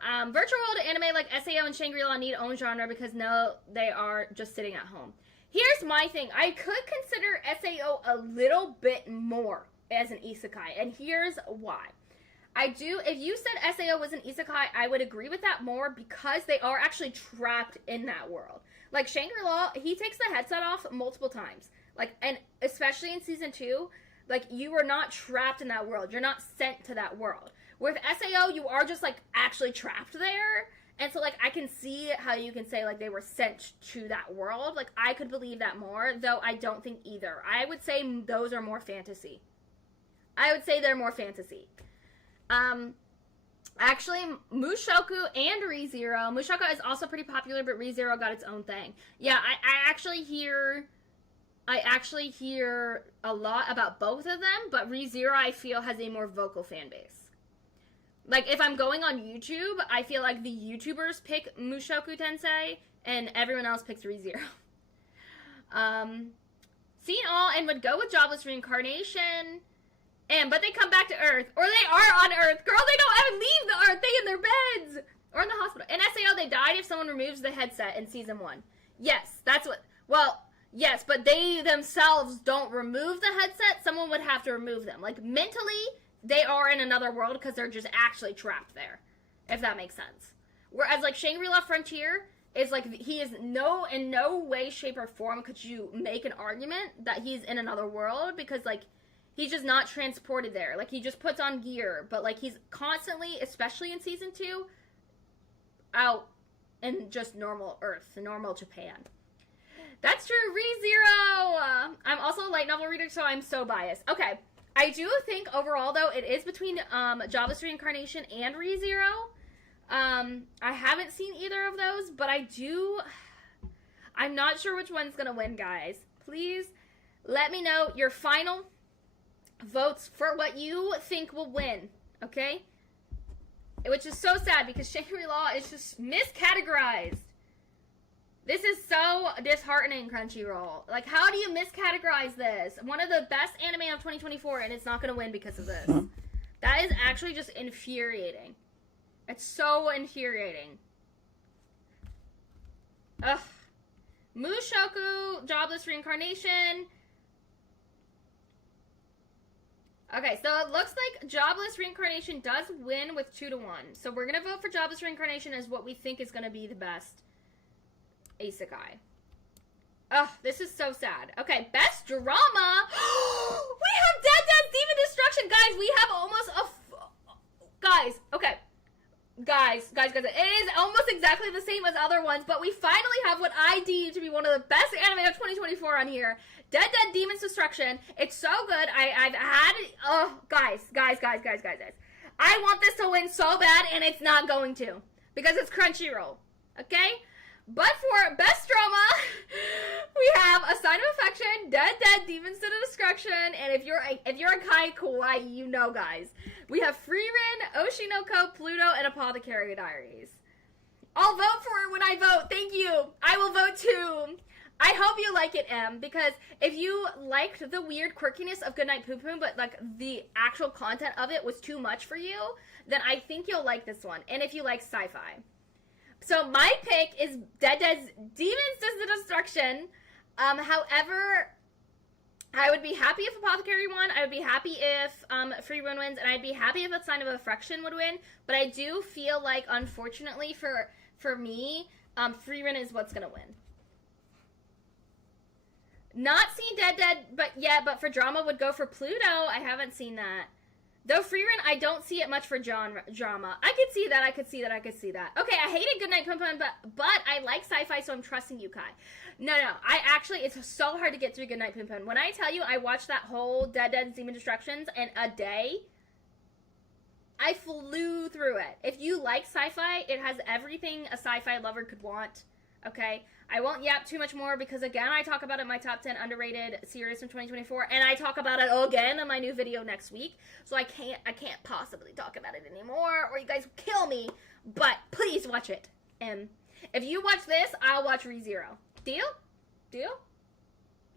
Virtual world anime like SAO and Shangri-La need own genre because no, they are just sitting at home. Here's my thing. I could consider SAO a little bit more as an isekai, and here's why. If you said SAO was an isekai, I would agree with that more because they are actually trapped in that world. Like Shangri-La, he takes the headset off multiple times. Like, and especially in season 2, like, you are not trapped in that world. You're not sent to that world. With SAO, you are just, like, actually trapped there. And so, like, I can see how you can say, like, they were sent to that world. Like, I could believe that more, though I don't think either. I would say those are more fantasy. I would say they're more fantasy. Actually, Mushoku and ReZero. Mushoku is also pretty popular, but ReZero got its own thing. Yeah, I actually hear a lot about both of them, but ReZero, I feel, has a more vocal fan base. Like, if I'm going on YouTube, I feel like the YouTubers pick Mushoku Tensei, and everyone else picks ReZero. Seen all and would go with Jobless Reincarnation, but they come back to Earth, or they are on Earth. Girl, they don't ever leave the Earth. They in their beds, or in the hospital. In SAO, they died if someone removes the headset in season 1. Yes, that's what, well, yes, but they themselves don't remove the headset. Someone would have to remove them. Like, mentally, they are in another world because they're just actually trapped there, if that makes sense. Whereas like Shangri-La Frontier is like he is in no way, shape, or form could you make an argument that he's in another world, because like he's just not transported there. Like he just puts on gear, but like he's constantly, especially in season 2, out in just normal Earth, normal Japan. That's true. ReZero. I'm also a light novel reader, so I'm so biased. Okay, I do think overall though it is between Jobless Reincarnation and ReZero. I haven't seen either of those, but I'm not sure which one's gonna win, guys. Please let me know your final votes for what you think will win, okay? Which is so sad because Shangri-La is just miscategorized. This is so disheartening, Crunchyroll. Like, how do you miscategorize this? One of the best anime of 2024, and it's not gonna win because of this. That is actually just infuriating. It's so infuriating. Ugh. Mushoku, Jobless Reincarnation. Okay, so it looks like Jobless Reincarnation does win with 2-1. So we're going to vote for Jobless Reincarnation as what we think is going to be the best isekai. Ugh, this is so sad. Okay, best drama. We have Dead Demon Destruction. Guys, we have almost guys, okay. Guys, it is almost exactly the same as other ones, but we finally have what I deem to be one of the best anime of 2024 on here. Dead Demon's Destruction. It's so good. I've had it. Oh, guys. I want this to win so bad, and it's not going to, because it's Crunchyroll. Okay? But for best drama, we have A Sign of Affection, Dead Demons to Destruction, and if you're a Kai Kawaii, you know, guys. We have Frieren, Oshinoko, Pluto, and Apothecary Diaries. I'll vote for it when I vote. Thank you. I will vote too. I hope you like it, M, because if you liked the weird quirkiness of Goodnight Poo Poo, but like the actual content of it was too much for you, then I think you'll like this one. And if you like sci-fi. So my pick is Dead Demons to Destruction. However, I would be happy if Apothecary won. I would be happy if Frieren wins, and I'd be happy if A Sign of Affection would win. But I do feel like, unfortunately for me, Frieren is what's gonna win. Not seen Dead, but for drama would go for Pluto. I haven't seen that. Though Frieren, I don't see it much for drama. I could see that. Okay, I hated Goodnight Pum Pum, but I like sci-fi, so I'm trusting you, Kai. No, it's so hard to get through Goodnight Pum Pum. When I tell you I watched that whole Dead Demon Destructions in a day, I flew through it. If you like sci-fi, it has everything a sci-fi lover could want, okay? I won't yap too much more because, again, I talk about it in my top 10 underrated series from 2024, and I talk about it again in my new video next week, so I can't possibly talk about it anymore, or you guys will kill me, but please watch it. If you watch this, I'll watch ReZero. Deal?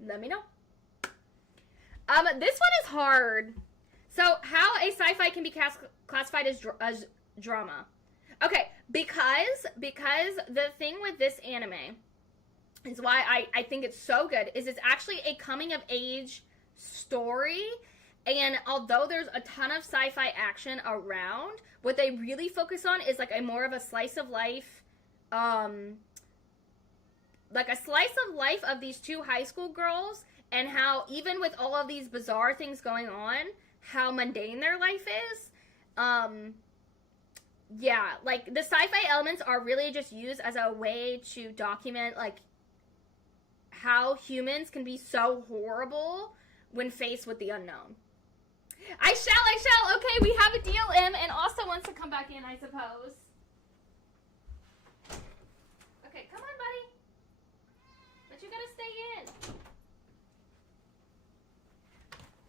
Let me know. This one is hard. So, how a sci-fi can be classified as drama. Okay, because the thing with this anime is why I think it's so good, is it's actually a coming-of-age story, and although there's a ton of sci-fi action around, what they really focus on is, like, a more of a slice of life, like a slice of life of these two high school girls, and how, even with all of these bizarre things going on, how mundane their life is. Yeah, like, the sci-fi elements are really just used as a way to document, like, how humans can be so horrible when faced with the unknown. I shall. Okay, we have a deal, M, and also wants to come back in, I suppose. Okay, come on, buddy. But you gotta stay in.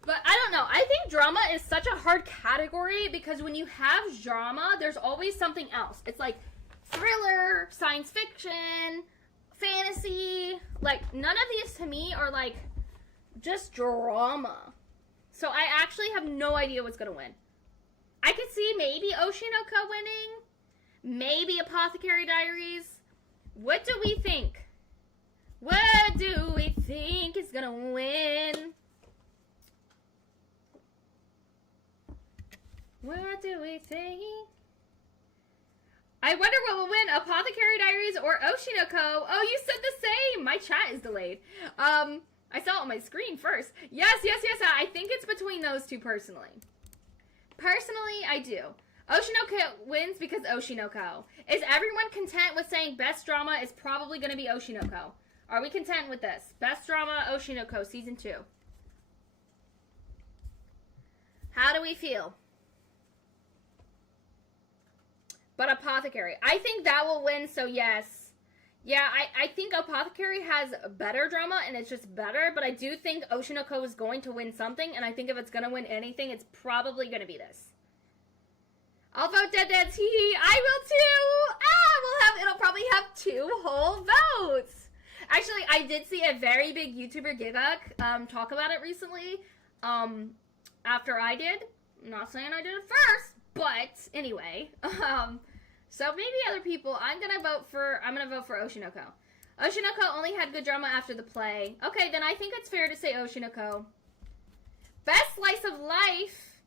But I don't know. I think drama is such a hard category because when you have drama, there's always something else. It's like thriller, science fiction, fantasy. Like, none of these to me are like just drama. So I actually have no idea what's gonna win. I could see maybe Oshinoko winning. Maybe Apothecary Diaries. What do we think? What do we think is gonna win? What do we think? I wonder what will win, Apothecary Diaries or Oshinoko. Oh, you said the same. My chat is delayed. I saw it on my screen first. Yes. I think it's between those two personally. Personally, I do. Oshinoko wins because Oshinoko. Is everyone content with saying best drama is probably going to be Oshinoko? Are we content with this? Best drama, Oshinoko, season 2. How do we feel? But Apothecary. I think that will win, so yes. Yeah, I think Apothecary has better drama, and it's just better, but I do think Oshinoko is going to win something, and I think if it's going to win anything, it's probably going to be this. I'll vote Dead Dead's hee hee. I will too! It'll probably have 2 whole votes! Actually, I did see a very big YouTuber, Giguk, talk about it recently, after I did. I'm not saying I did it first, but anyway, so maybe other people. I'm gonna vote for Oshinoko. Oshinoko only had good drama after the play. Okay, then I think it's fair to say Oshinoko. Best slice of life.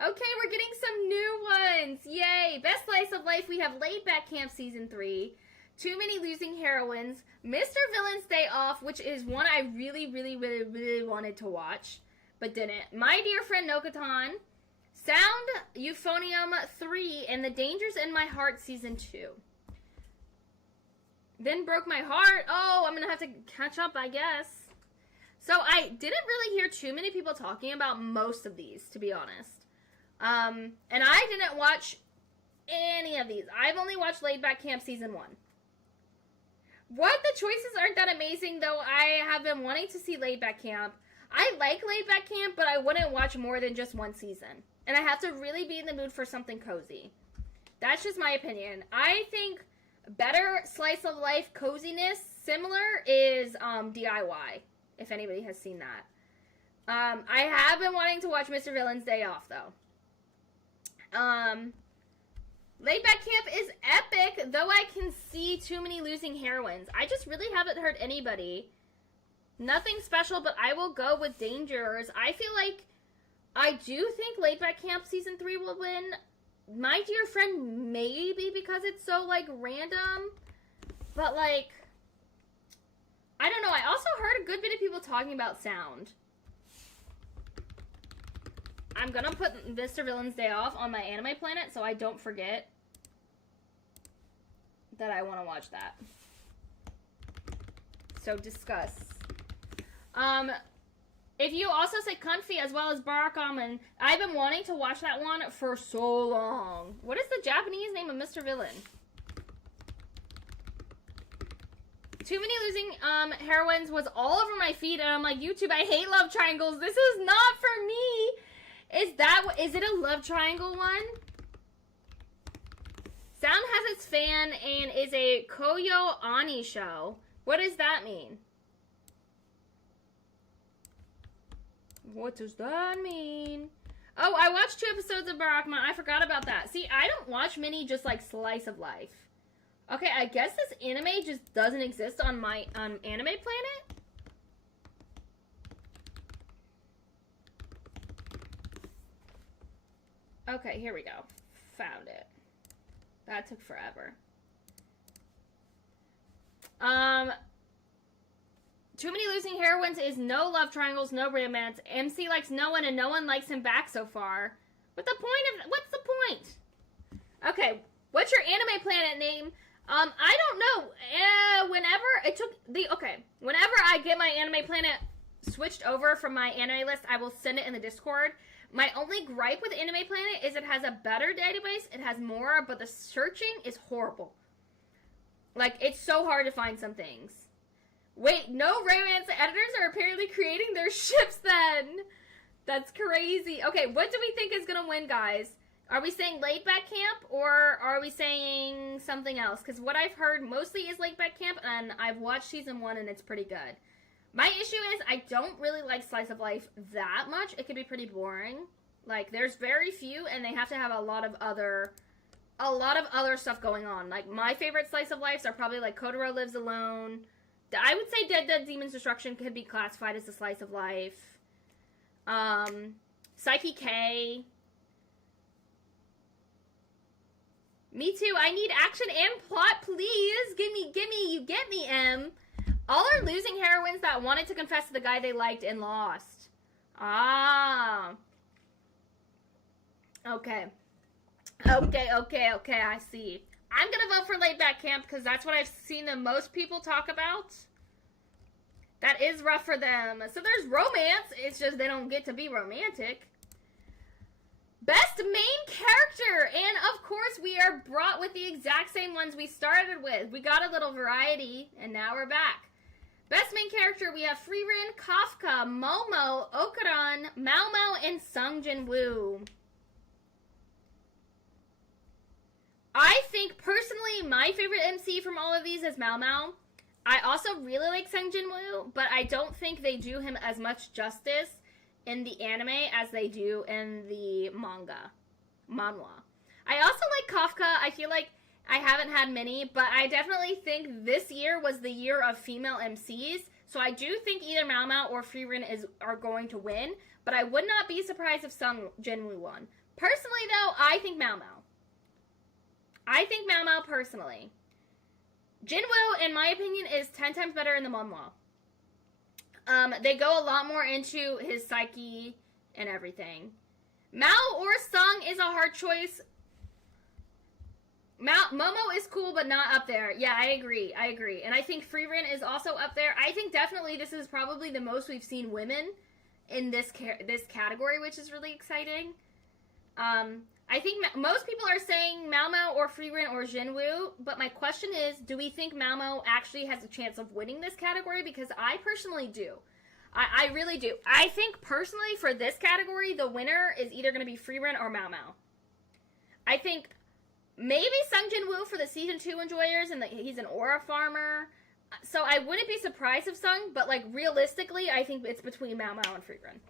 Okay, we're getting some new ones. Yay! Best slice of life. We have Laid Back Camp season 3. Too Many Losing Heroines. Mr. Villain's Day Off, which is one I really wanted to watch, but didn't. My Dear Friend Nokatan. Sound Euphonium 3 and The Dangers in My Heart Season 2. Then Broke My Heart. Oh, I'm going to have to catch up, I guess. So I didn't really hear too many people talking about most of these, to be honest. And I didn't watch any of these. I've only watched Laid Back Camp Season 1. What? The choices aren't that amazing, though. I have been wanting to see Laid Back Camp. I like Laid Back Camp, but I wouldn't watch more than just one season. And I have to really be in the mood for something cozy. That's just my opinion. I think better slice of life coziness, similar, is DIY, if anybody has seen that. I have been wanting to watch Mr. Villain's Day Off, though. Laid Back Camp is epic, though I can see Too Many Losing Heroines. I just really haven't heard anybody. Nothing special, but I will go with Dangers. I feel like I do think Laid Back Camp Season 3 will win. My Dear Friend, maybe because it's so, like, random. But, like, I don't know. I also heard a good bit of people talking about sound. I'm gonna put Mr. Villain's Day Off on my anime planet so I don't forget that I want to watch that. So discuss. If you also say Comfy as well as Barakamen, I've been wanting to watch that one for so long. What is the Japanese name of Mr. Villain? Too Many Losing Heroines was all over my feed, and I'm like, YouTube, I hate love triangles. This is not for me. Is it a love triangle one? Sound has its fan and is a Koyo Ani show. What does that mean? What does that mean? Oh, I watched 2 episodes of Barackman. I forgot about that. See, I don't watch many just like slice of life. Okay, I guess this anime just doesn't exist on my Anime Planet. Okay, here we go. Found it. That took forever. Too Many Losing Heroines is no love triangles, no romance. MC likes no one and no one likes him back so far. What's the point? Okay, what's your Anime Planet name? I don't know. Whenever I get my Anime Planet switched over from my anime list, I will send it in the Discord. My only gripe with Anime Planet is it has a better database, it has more, but the searching is horrible. Like, it's so hard to find some things. Wait, no romance editors are apparently creating their ships then. That's crazy. Okay, what do we think is gonna win, guys? Are we saying Laid Back Camp, or are we saying something else? Because what I've heard mostly is Laid Back Camp, and I've watched season 1, and it's pretty good. My issue is I don't really like slice of life that much. It can be pretty boring. Like, there's very few, and they have to have a lot of other stuff going on. Like, my favorite slice of lives are probably like Kotaro Lives Alone. I would say Dead Dead Demon's Destruction could be classified as a slice of life. Psyche K. Me too. I need action and plot, please. Gimme, you get me, M. All are losing heroines that wanted to confess to the guy they liked and lost. Ah. Okay. Okay, I see. I'm gonna vote for Laid Back Camp because that's what I've seen the most people talk about. That is rough for them. So there's romance. It's just they don't get to be romantic. Best main character. And of course we are brought with the exact same ones we started with. We got a little variety and now we're back. Best main character, we have Frieren, Kafka, Momo, Okaran, Mao Mao, and Sung Jin Woo. I think, personally, my favorite MC from all of these is Mao Mao. I also really like Sung Jin Woo, but I don't think they do him as much justice in the anime as they do in the manhwa. I also like Kafka. I feel like I haven't had many, but I definitely think this year was the year of female MCs, so I do think either Mao Mao or Frieren are going to win, but I would not be surprised if Sung Jin Woo won. Personally, though, I think Mao Mao. I think Mao Mao personally. Jin Woo, in my opinion, is 10 times better in the manhwa. They go a lot more into his psyche and everything. Mao or Sung is a hard choice. Momo is cool, but not up there. Yeah, I agree. And I think Frieren is also up there. I think definitely this is probably the most we've seen women in this category, which is really exciting. I think most people are saying Mao Mao or Frieren or Jinwoo, but my question is, do we think Mao Mao actually has a chance of winning this category? Because I personally do. I really do. I think personally for this category, the winner is either going to be Frieren or Mao Mao. I think maybe Sung Jin Woo for the season 2 enjoyers, and he's an aura farmer. So I wouldn't be surprised if Sung, but like realistically, I think it's between Mao Mao and Frieren.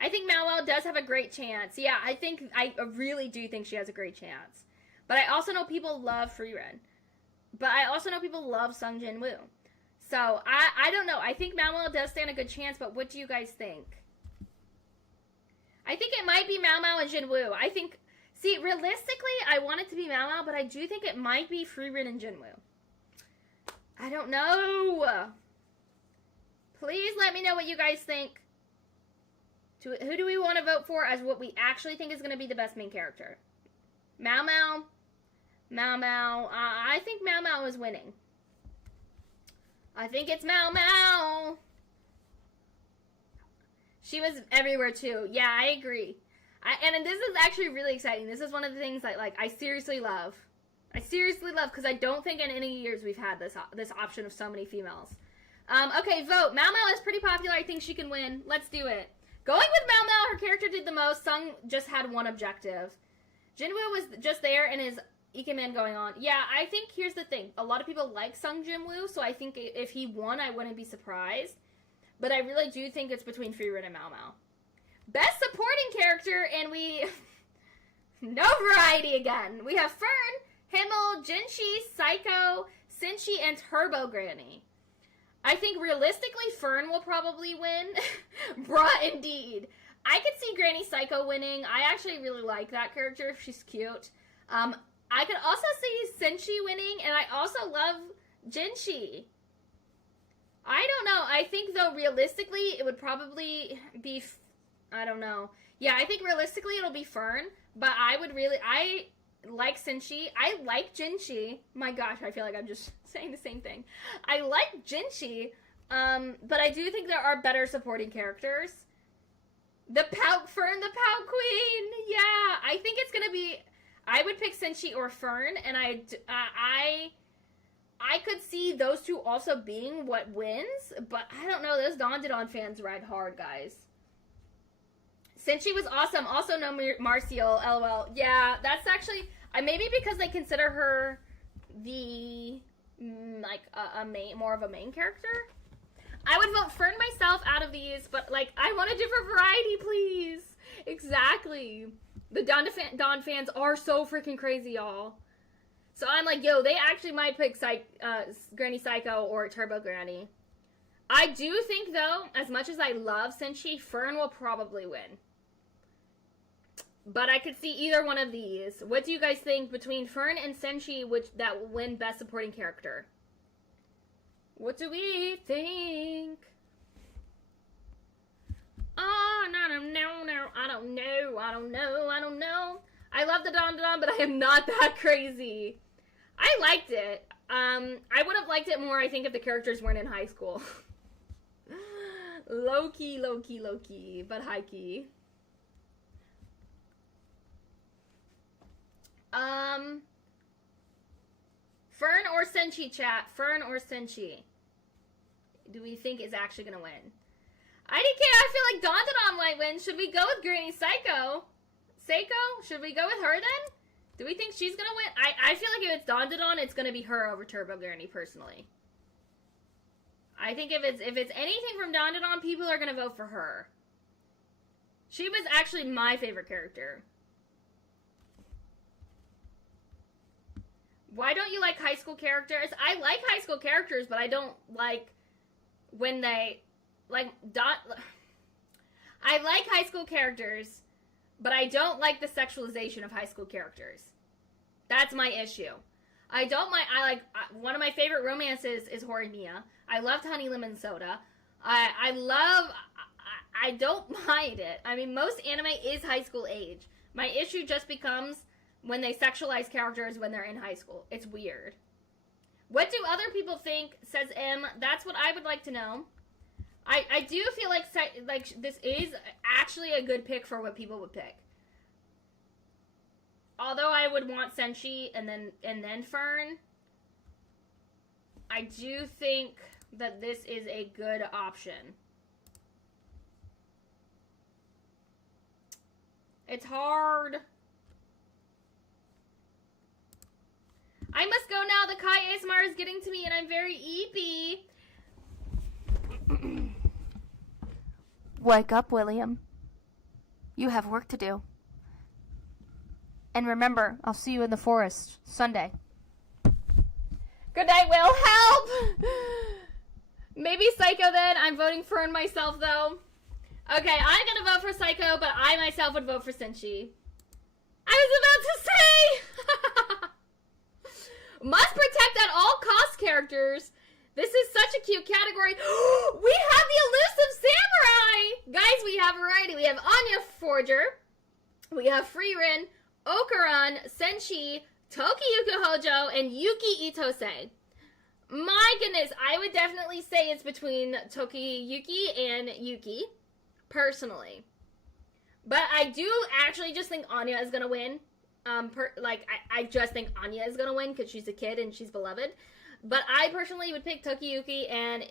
I think Mao Mao does have a great chance. Yeah, I really do think she has a great chance. But I also know people love Frieren. But I also know people love Sung Jin Woo. So, I don't know. I think Mao Mao does stand a good chance, but what do you guys think? I think it might be Mao Mao and Jin Woo. I think, see, realistically, I want it to be Mao Mao, but I do think it might be Frieren and Jin Woo. I don't know. Please let me know what you guys think. Who do we want to vote for as what we actually think is going to be the best main character? Mao Mao. Mao Mao. I think Mao Mao is winning. I think it's Mao Mao. She was everywhere too. Yeah, I agree. And this is actually really exciting. This is one of the things that I seriously love. I seriously love because I don't think in any years we've had this option of so many females. Okay, vote. Mao Mao is pretty popular. I think she can win. Let's do it. Going with Mao Mao, her character did the most. Sung just had one objective. Jinwoo was just there and his Ikemen going on. Yeah, I think here's the thing. A lot of people like Sung Jinwoo, so I think if he won, I wouldn't be surprised. But I really do think it's between Frieren and Mao Mao. Best supporting character, and we... no variety again. We have Fern, Himmel, Jinshi, Psycho, Sinchi, and Turbo Granny. I think realistically, Fern will probably win. Bruh, indeed. I could see Granny Psycho winning. I actually really like that character. She's cute. I could also see Sinchi winning, and I also love Jinshi. I don't know. I think, though, realistically, it would probably be... I don't know. Yeah, I think realistically it'll be Fern, but I like Sinchi. I like Jinshi. My gosh, I feel like I'm just saying the same thing. I like Jinshi, but I do think there are better supporting characters. The Pout Fern, the Pout Queen. Yeah, I think it's gonna be. I would pick Sinchi or Fern, and I could see those two also being what wins, but I don't know. Those Don fans ride hard, guys. Sinchi was awesome. Also, no Marcial. LOL. Yeah, that's actually maybe because they consider her the more of a main character. I would vote Fern myself out of these, but I want a different variety, please. Exactly. The Don fans are so freaking crazy, y'all. So I'm like, yo, they actually might pick Granny Psycho or Turbo Granny. I do think, though, as much as I love Sinchi, Fern will probably win. But I could see either one of these. What do you guys think between Fern and Senshi, that will win Best Supporting Character? What do we think? Oh, no, I don't know. I love the Don Don, but I am not that crazy. I liked it. I would have liked it more, I think, if the characters weren't in high school. Low-key, but high-key. Fern or Senshi, chat? Fern or Senshi? Do we think is actually gonna win? IDK, I feel like Don might win. Should we go with Granny Seiko? Should we go with her then? Do we think she's gonna win? I feel like if it's Don, it's gonna be her over Turbo Granny, personally. I think if it's anything from Don, people are gonna vote for her. She was actually my favorite character. Why don't you like high school characters? I like high school characters, but I don't like when they, like, I like high school characters, but I don't like the sexualization of high school characters. That's my issue. I one of my favorite romances is Horimiya. I loved Honey Lemon Soda. I don't mind it. I mean, most anime is high school age. My issue just becomes when they sexualize characters when they're in high school. It's weird. What do other people think, says M? That's what I would like to know. I do feel like this is actually a good pick for what people would pick. Although I would want Senshi and then Fern, I do think that this is a good option. It's hard. I must go now. The Kai ASMR is getting to me and I'm very eepy. Wake up, William. You have work to do. And remember, I'll see you in the forest Sunday. Good night, Will. Help! Maybe Psycho then. I'm voting Fern myself, though. Okay, I'm gonna vote for Psycho, but I myself would vote for Senshi. I was about to say! Must protect at all costs characters. This is such a cute category. We have the elusive samurai! Guys, we have variety. We have Anya Forger. We have Frieren, Okuran, Senshi, Tokiyuki Hojo, and Yuki Itose. My goodness, I would definitely say it's between Tokiyuki and Yuki, personally. But I do actually just think Anya is gonna win. I just think Anya is gonna win because she's a kid and she's beloved. But I personally would pick Tokiyuki and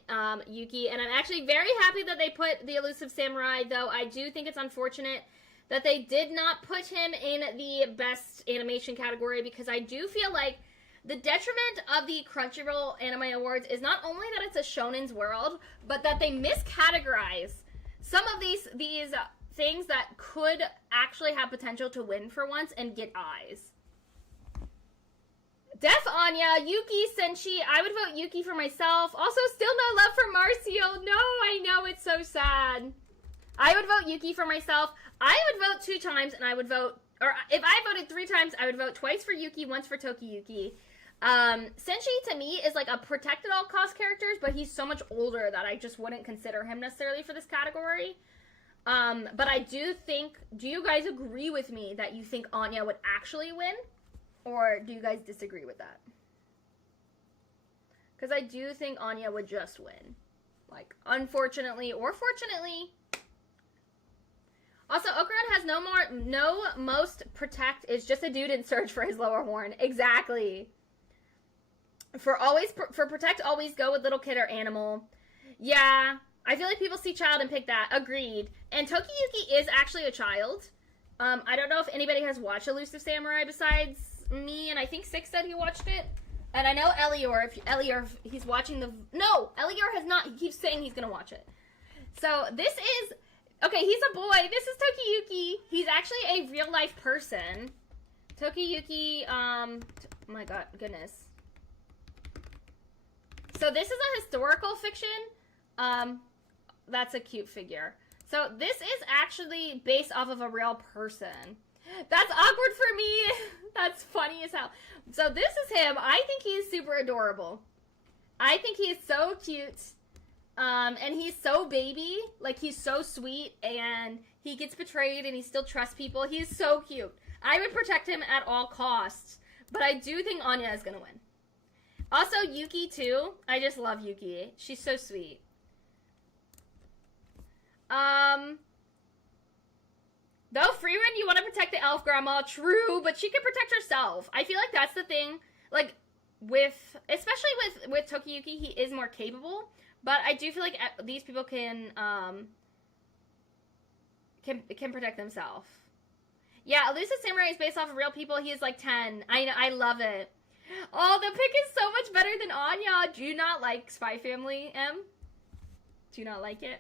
Yuki, and I'm actually very happy that they put the elusive samurai, though I do think it's unfortunate that they did not put him in the best animation category, because I do feel like the detriment of the Crunchyroll Anime Awards is not only that it's a shonen's world, but that they miscategorize some of these things that could actually have potential to win for once and get eyes. Def Anya, Yuki, Senshi. I would vote Yuki for myself. Also, still no love for Marcio. No, I know, it's so sad. I would vote Yuki for myself. I would vote 2 times, and I would vote, or if I voted 3 times, I would vote twice for Yuki, once for Tokiyuki. Senshi, to me, is like a protected all cost characters, but he's so much older that I just wouldn't consider him necessarily for this category. But I do think, do you guys agree with me that you think Anya would actually win? Or do you guys disagree with that? Because I do think Anya would just win. Like, unfortunately or fortunately. Also, Okuran has no most protect is just a dude in search for his lower horn. Exactly. For protect, always go with little kid or animal. Yeah, I feel like people see child and pick that. Agreed. And Tokiyuki is actually a child. I don't know if anybody has watched Elusive Samurai besides me, and I think Six said he watched it. And I know Elior, if he's watching the... No, Elior has not. He keeps saying he's going to watch it. So this is... Okay, he's a boy. This is Tokiyuki. He's actually a real-life person. Tokiyuki, my god, goodness. So this is a historical fiction. That's a cute figure. So this is actually based off of a real person. That's awkward for me. That's funny as hell. So this is him. I think he's super adorable. I think he is so cute. And he's so baby. Like, he's so sweet. And he gets betrayed and he still trusts people. He's so cute. I would protect him at all costs. But I do think Anya is going to win. Also, Yuki, too. I just love Yuki. She's so sweet. Though Freeman, you want to protect the elf grandma, true, but she can protect herself. I feel like that's the thing, like, especially with Tokiyuki, he is more capable, but I do feel like these people can protect themselves. Yeah, Elusive Samurai is based off of real people. He is like 10. I love it. Oh, the pick is so much better than Anya. Do you not like Spy Family, M? Do you not like it?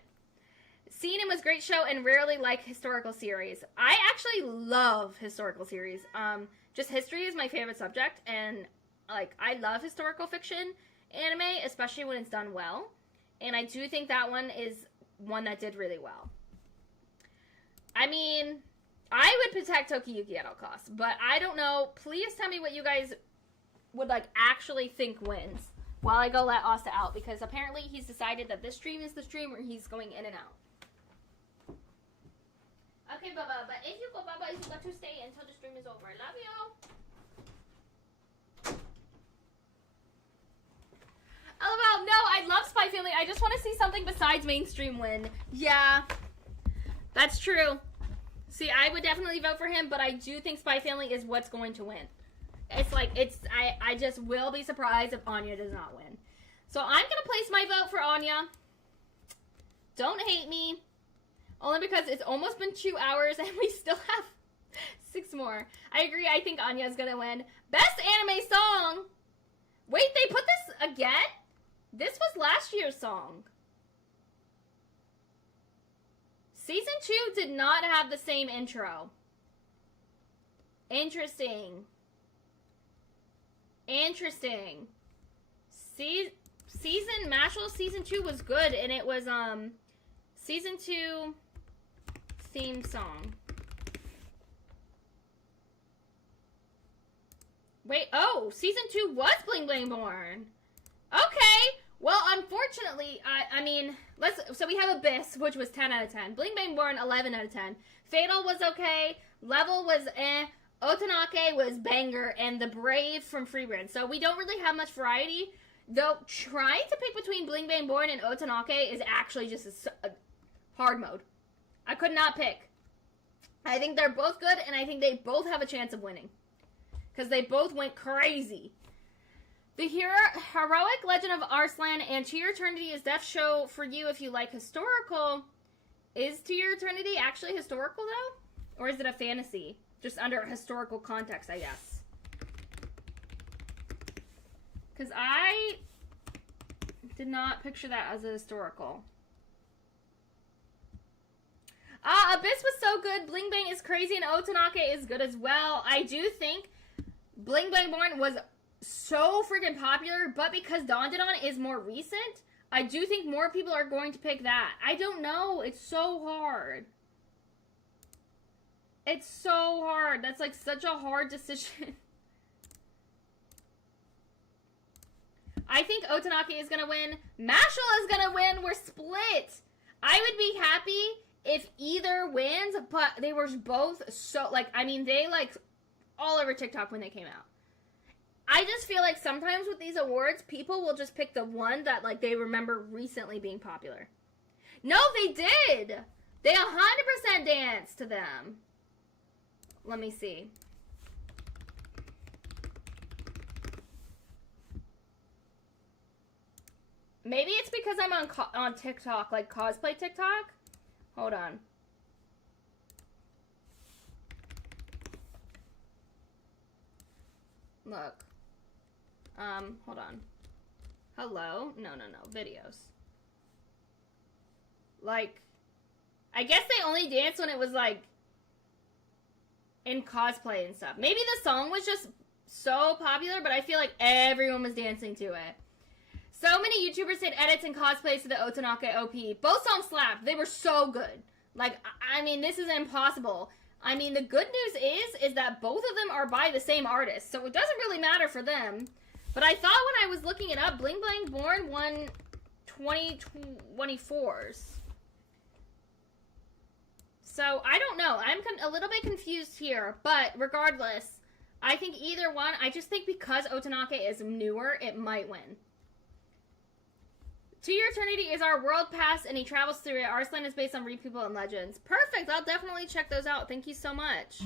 Seen him was a great show and rarely like historical series. I actually love historical series. Just history is my favorite subject, and like I love historical fiction anime, especially when it's done well. And I do think that one is one that did really well. I mean, I would protect Tokiyuki at all costs, but I don't know. Please tell me what you guys would like actually think wins while I go let Asta out, because apparently he's decided that this stream is the stream where he's going in and out. Okay, Baba, but if you go, Baba, you got to stay until the stream is over. Love you. LOL, no, I love Spy Family. I just want to see something besides mainstream win. Yeah, that's true. See, I would definitely vote for him, but I do think Spy Family is what's going to win. It's like, I just will be surprised if Anya does not win. So I'm going to place my vote for Anya. Don't hate me. Only because it's almost been 2 hours and we still have 6 more. I agree. I think Anya's gonna win. Best anime song! Wait, they put this again? This was last year's song. Season 2 did not have the same intro. Interesting. Interesting. Mashal Season 2 was good, and it was, Season 2 theme song. Wait, oh, Season 2 was Bling Bling Born. Okay, well, unfortunately, I mean, so we have Abyss, which was 10 out of 10. Bling Bling Born, 11 out of 10. Fatal was okay. Level was eh. Otanake was banger, and The Brave from Freebrand. So we don't really have much variety. Though, trying to pick between Bling Bang Born and Otanake is actually just a hard mode. I could not pick. I think they're both good, and I think they both have a chance of winning. Because they both went crazy. The Heroic Legend of Arslan and To Your Eternity is Death show for you if you like historical. Is To Your Eternity actually historical, though? Or is it a fantasy? Just under a historical context, I guess. Because I did not picture that as a historical. Abyss was so good. Bling Bang is crazy and Otanake is good as well. I do think Bling Bang Born was so freaking popular, but because Dandadan is more recent, I do think more people are going to pick that. I don't know. It's so hard. It's so hard. That's like such a hard decision. I think Otanake is going to win. Mashal is going to win. We're split. I would be happy if either wins, but they were both so, like, I mean, they, like, all over TikTok when they came out. I just feel like sometimes with these awards, people will just pick the one that, like, they remember recently being popular. No, they did! They 100% danced to them. Let me see. Maybe it's because I'm on TikTok, like cosplay TikTok. Hold on. Look. Hold on. Hello? No. Videos. Like, I guess they only danced when it was, like, in cosplay and stuff. Maybe the song was just so popular, but I feel like everyone was dancing to it. So many YouTubers did edits and cosplays to the Otanake OP. Both songs slapped. They were so good. Like, I mean, this is impossible. I mean, the good news is that both of them are by the same artist, so it doesn't really matter for them. But I thought when I was looking it up, Bling Bang Born won 2024s. So, I don't know. I'm a little bit confused here, but regardless, I think either one, I just think because Otanake is newer, it might win. To Your Eternity is our world pass, and he travels through it. Arslan is based on real people and legends. Perfect! I'll definitely check those out. Thank you so much.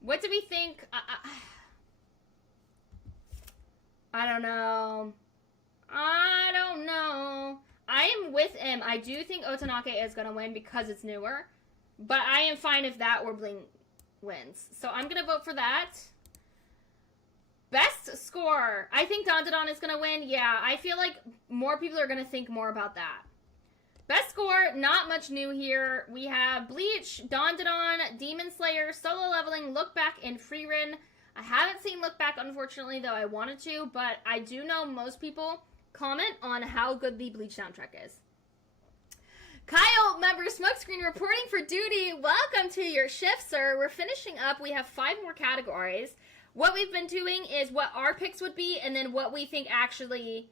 What do we think? I don't know. I don't know. I am with him. I do think Otanake is going to win because it's newer. But I am fine if that or Bling wins. So I'm going to vote for that. Best score. I think Dandadan is going to win. Yeah, I feel like more people are going to think more about that. Best score, not much new here. We have Bleach, Dandadan, Demon Slayer, Solo Leveling, Look Back, and Frieren. I haven't seen Look Back, unfortunately, though I wanted to, but I do know most people comment on how good the Bleach soundtrack is. Kyle, member Smokescreen, reporting for duty. Welcome to your shift, sir. We're finishing up. We have 5 more categories. What we've been doing is what our picks would be, and then what we think actually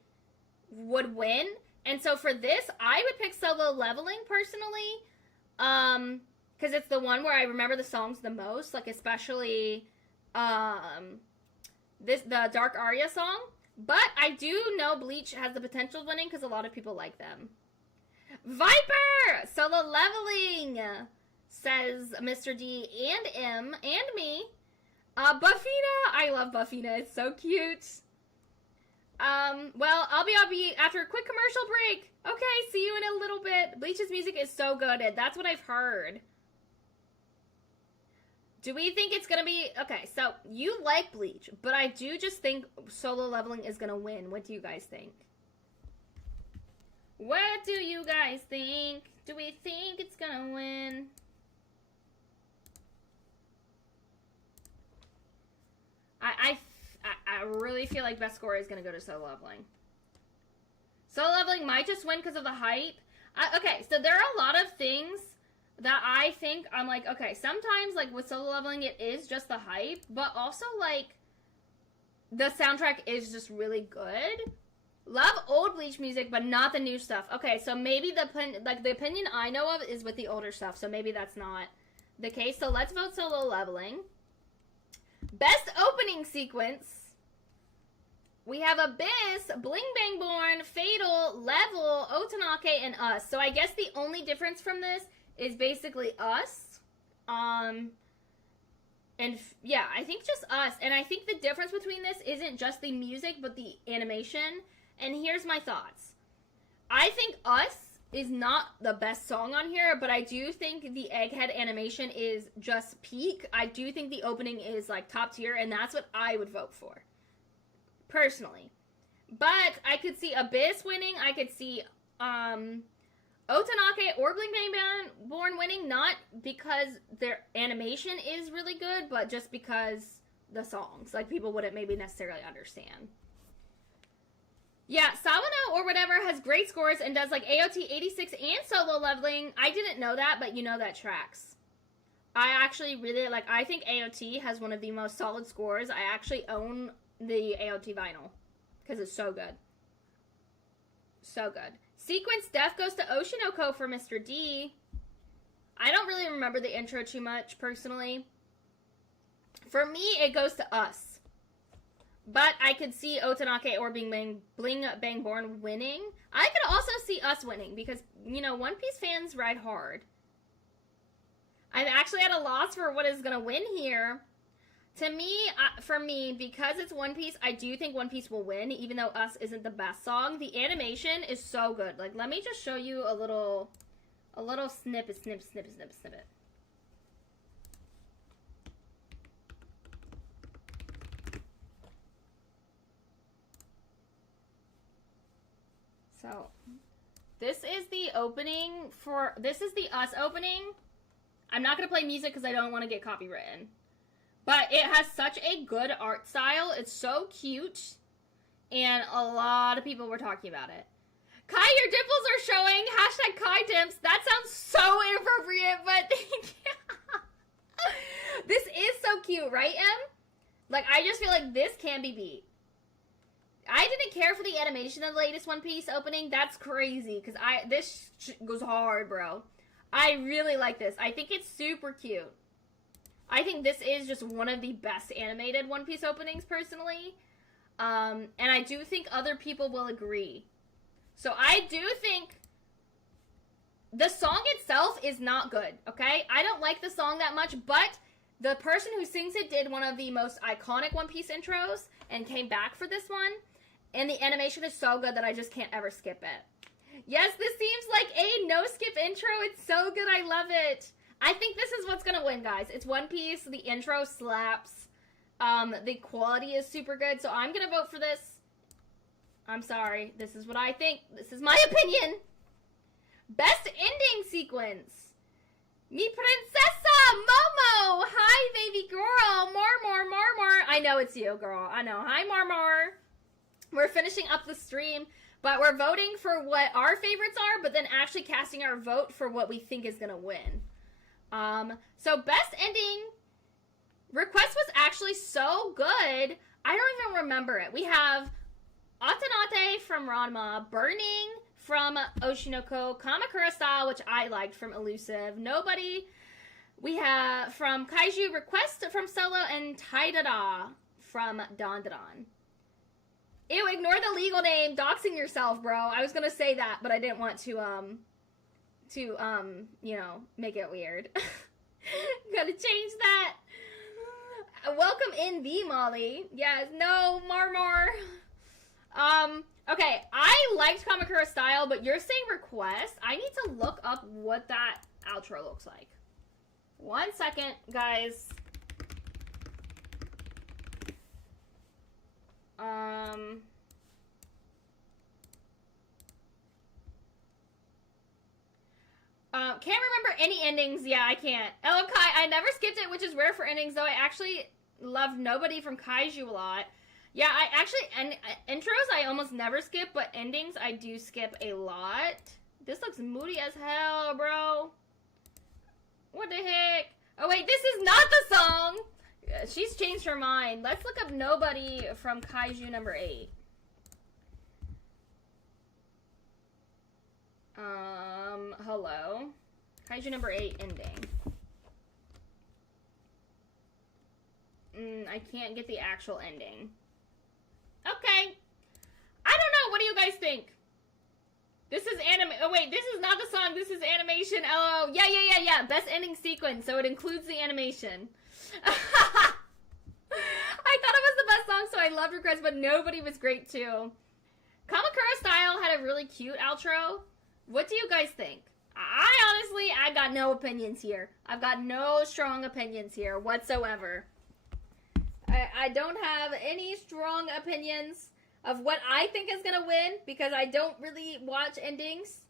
would win. And so for this, I would pick Solo Leveling, personally, because it's the one where I remember the songs the most, like especially the Dark Aria song. But I do know Bleach has the potential of winning because a lot of people like them. Viper! Solo Leveling, says Mr. D and M and me. Buffina! I love Buffina. It's so cute. Well, I'll be after a quick commercial break. Okay, see you in a little bit. Bleach's music is so good. That's what I've heard. Do we think it's gonna be... Okay, so you like Bleach, but I do just think Solo Leveling is gonna win. What do you guys think? What do you guys think? Do we think it's gonna win? I really feel like best score is gonna go to Solo Leveling. Solo Leveling might just win because of the hype. Okay, so there are a lot of things that I think I'm like, okay, sometimes like with Solo Leveling it is just the hype, but also like the soundtrack is just really good. Love old Bleach music, but not the new stuff. Okay, so maybe the opinion I know of is with the older stuff, so maybe that's not the case. So let's vote Solo Leveling. Best opening sequence. We have Abyss, Bling Bang Born, Fatal, Level, Otanake, and Us. So I guess the only difference from this is basically Us. And yeah, I think just Us. And I think the difference between this isn't just the music, but the animation. And here's my thoughts. I think Us is not the best song on here, but I do think the Egghead animation is just peak. I do think the opening is like top tier, and that's what I would vote for. Personally. But I could see Abyss winning. I could see Otanake or Bling Bang Born winning, not because their animation is really good, but just because the songs. Like, people wouldn't maybe necessarily understand. Yeah, Sawano or whatever has great scores and does like AOT 86 and Solo Leveling. I didn't know that, but you know that tracks. I actually really like, I think AOT has one of the most solid scores. I actually own the AOT vinyl because it's so good. So good. Sequence Death goes to Oshinoko for Mr. D. I don't really remember the intro too much, personally. For me, it goes to Us. But I could see Otanake or Bling Bang Born winning. I could also see Us winning because, you know, One Piece fans ride hard. I'm actually at a loss for what is going to win here. To me, for me, because it's One Piece, I do think One Piece will win, even though Us isn't the best song. The animation is so good. Like, let me just show you a little snippet. So, this is the opening for, this is the Us opening. I'm not going to play music because I don't want to get copywritten. But it has such a good art style. It's so cute. And a lot of people were talking about it. Kai, your dimples are showing. Hashtag Kai dimps. That sounds so inappropriate, but cute, right, M? Like, I just feel like this can be beat. I didn't care for the animation of the latest One Piece opening. That's crazy, because this goes hard, bro. I really like this. I think it's super cute. I think this is just one of the best animated One Piece openings, personally. And I do think other people will agree. So I do think the song itself is not good, okay? I don't like the song that much, but the person who sings it did one of the most iconic One Piece intros and came back for this one. And the animation is so good that I just can't ever skip it. Yes, this seems like a no-skip intro. It's so good. I love it. I think this is what's going to win, guys. It's One Piece. The intro slaps. The quality is super good. So I'm going to vote for this. I'm sorry. This is what I think. This is my opinion. Best ending sequence. Mi princesa, Momo. Hi, baby girl. More. I know it's you, girl. I know. Hi, more. We're finishing up the stream, but we're voting for what our favorites are, but then actually casting our vote for what we think is going to win. So best ending request was actually so good, I don't even remember it. We have Atanate from Ranma, Burning from Oshinoko, Kamakura Style, which I liked from Elusive, Nobody. We have from Kaiju Request from Solo, and Taidada from Dandadan. Ew, ignore the legal name, doxing yourself, bro. I was gonna say that, but I didn't want to, you know, make it weird. Gotta change that. Welcome in the Molly. Yes, no, more. Okay, I liked Kamakura Style, but you're saying request. I need to look up what that outro looks like. 1 second, guys. Can't remember any endings. Yeah, I can't. Oh, Kai, I never skipped it, which is rare for endings, though I actually love Nobody from Kaiju a lot. Yeah, I actually, intros I almost never skip, but endings I do skip a lot. This looks moody as hell, bro. What the heck? Oh, wait, this is not the song! She's changed her mind. Let's look up Nobody from Kaiju number 8. Hello? Kaiju number 8 ending. I can't get the actual ending. Okay. I don't know. What do you guys think? This is anime. Oh, wait. This is not the song. This is animation. Oh, yeah. Best ending sequence. So it includes the animation. I thought it was the best song, so I loved Request, but Nobody was great too. Kamakura Style had a really cute outro. What do you guys think? I got no opinions here. I've got no strong opinions here whatsoever. I don't have any strong opinions of what I think is gonna win because I don't really watch endings.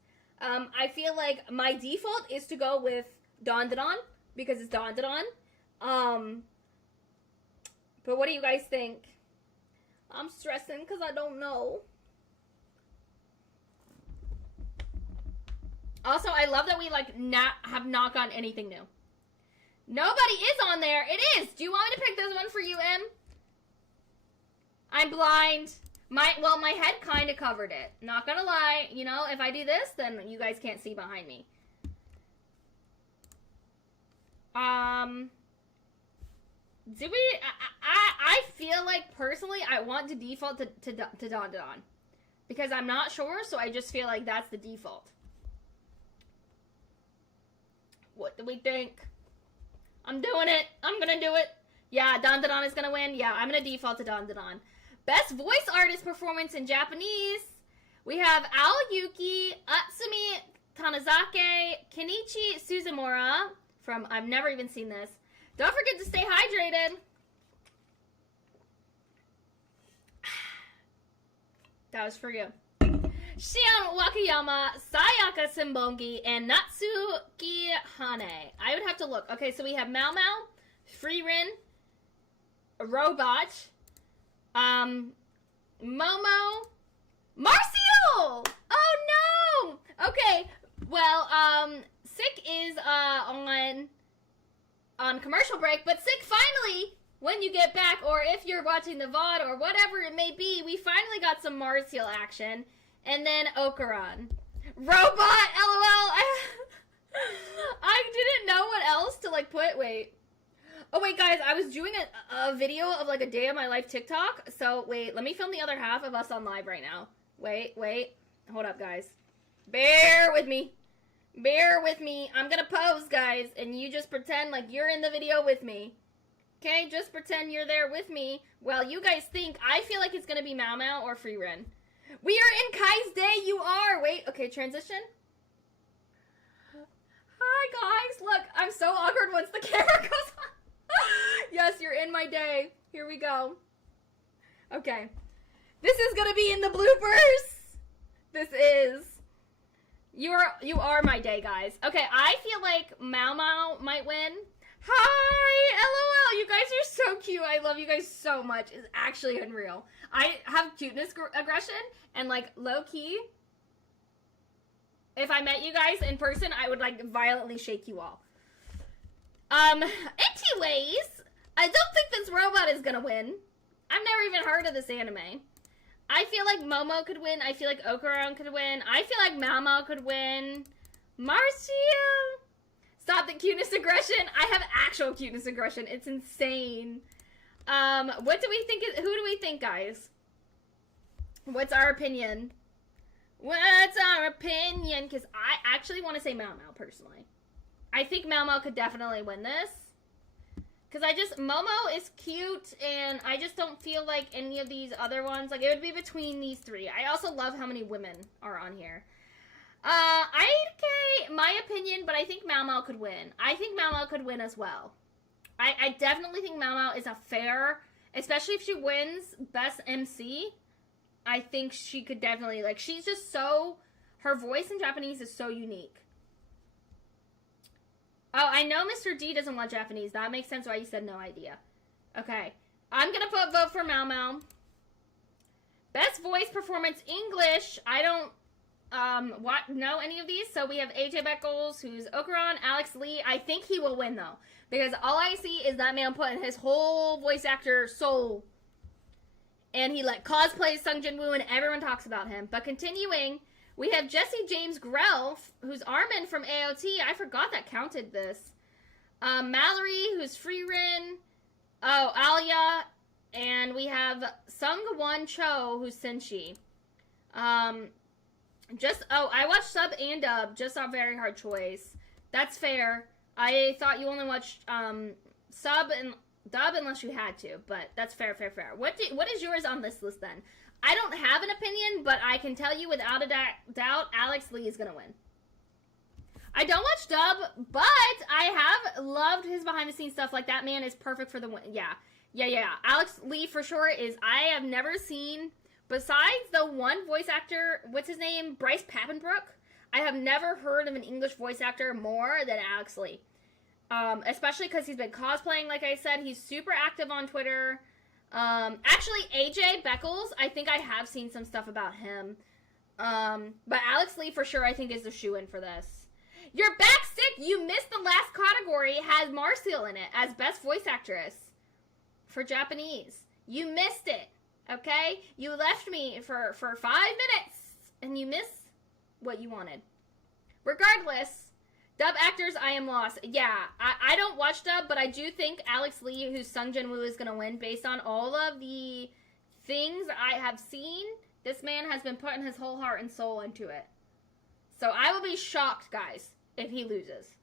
I feel like my default is to go with Dandadan because it's Dandadan. But what do you guys think? I'm stressing because I don't know. Also, I love that we, like, have not gotten anything new. Nobody is on there. It is. Do you want me to pick this one for you, M? I'm blind. My head kind of covered it. Not gonna lie. You know, if I do this, then you guys can't see behind me. Do we... I feel like, personally, I want to default to Dandadan. Because I'm not sure, so I just feel like that's the default. What do we think? I'm doing it. I'm gonna do it. Yeah, Dandadan is gonna win. Yeah, I'm gonna default to Dandadan. Best voice artist performance in Japanese. We have Aoyuki, Atsumi Tanizake, Kenichi Suzumura from... I've never even seen this. Don't forget to stay hydrated. That was for you. Shion Wakayama, Sayaka Simbongi, and Natsuki Hane. I would have to look. Okay, so we have Mao Mao, Freerin, Robot, Momo, Marcio! Oh no! Okay, well, Sick is on on commercial break, but Sick, finally, when you get back, or if you're watching the VOD, or whatever it may be, we finally got some Martial action, and then Okuran. Robot, LOL! I didn't know what else to, like, put, wait. Oh, wait, guys, I was doing a video of, like, a day of my life TikTok, so, wait, let me film the other half of us on live right now. Wait, hold up, guys. Bear with me. I'm gonna pose, guys, and you just pretend like you're in the video with me. Okay, just pretend you're there with me while you guys think. I feel like it's gonna be Mau Mau or Free Ren. We are in Kai's day, you are! Wait, okay, transition. Hi, guys, look, I'm so awkward once the camera goes on. Yes, you're in my day. Here we go. Okay. This is gonna be in the bloopers. This is. You are my day, guys. Okay, I feel like Mau Mau might win. Hi! LOL! You guys are so cute. I love you guys so much. It's actually unreal. I have cuteness aggression, and, like, low-key, if I met you guys in person, I would, like, violently shake you all. Anyways, I don't think this robot is gonna win. I've never even heard of this anime. I feel like Momo could win. I feel like Okuran could win. I feel like Mau Mau could win. Marcia! Stop the cuteness aggression. I have actual cuteness aggression. It's insane. What do we think? Who do we think, guys? What's our opinion? What's our opinion? Because I actually want to say Mau Mau, personally. I think Mau Mau could definitely win this. Because Momo is cute, and I just don't feel like any of these other ones, like, it would be between these three. I also love how many women are on here. Okay, my opinion, but I think Mau Mau could win. I think Mau Mau could win as well. I definitely think Mau Mau is a fair, especially if she wins Best MC, I think she could definitely, like, she's just so, her voice in Japanese is so unique. Oh, I know Mr. D doesn't want Japanese. That makes sense why you said no idea. Okay. I'm gonna vote for Mau Mau. Best voice performance English. I don't know any of these. So we have AJ Beckles, who's Okuran, Alex Lee. I think he will win, though. Because all I see is that man putting his whole voice actor soul. And he, like, cosplays Sung Jin Woo, and everyone talks about him. But continuing, we have Jesse James Grell, who's Armin from AOT. I forgot that counted this. Mallory, who's Free Rin. Oh, Alia. And we have Sung Won Cho, who's Senshi. I watched sub and dub. Just a very hard choice. That's fair. I thought you only watched sub and dub unless you had to. But that's fair. What is yours on this list, then? I don't have an opinion, but I can tell you without a doubt, Alex Lee is going to win. I don't watch dub, but I have loved his behind-the-scenes stuff. Like, that man is perfect for the win. Yeah. Alex Lee, for sure, is... I have never seen... Besides the one voice actor, what's his name? Bryce Papenbrook. I have never heard of an English voice actor more than Alex Lee. Especially because he's been cosplaying, like I said. He's super active on Twitter. Actually, AJ Beckles, I think I have seen some stuff about him. But Alex Lee, for sure, I think is the shoo-in for this. You're back, Sick! You missed the last category. It has Marcial in it as Best Voice Actress for Japanese. You missed it, okay? You left me for 5 minutes, and you missed what you wanted. Regardless... Dub actors, I am lost. Yeah, I don't watch dub, but I do think Alex Lee, who's Sung Jin Woo, is going to win based on all of the things I have seen. This man has been putting his whole heart and soul into it. So I will be shocked, guys, if he loses.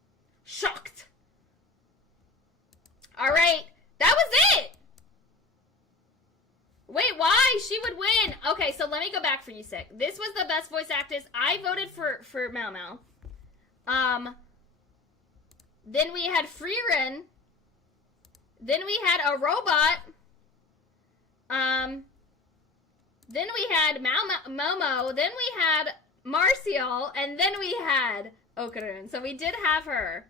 Shocked. All right, that was it. Wait, why? She would win. Okay, so let me go back for you, Sick. This was the best voice actress. I voted for Mau Mau. Then we had Free Ren. Then we had a robot. Then we had Momo. Then we had Marcial. And then we had Okuran. So we did have her.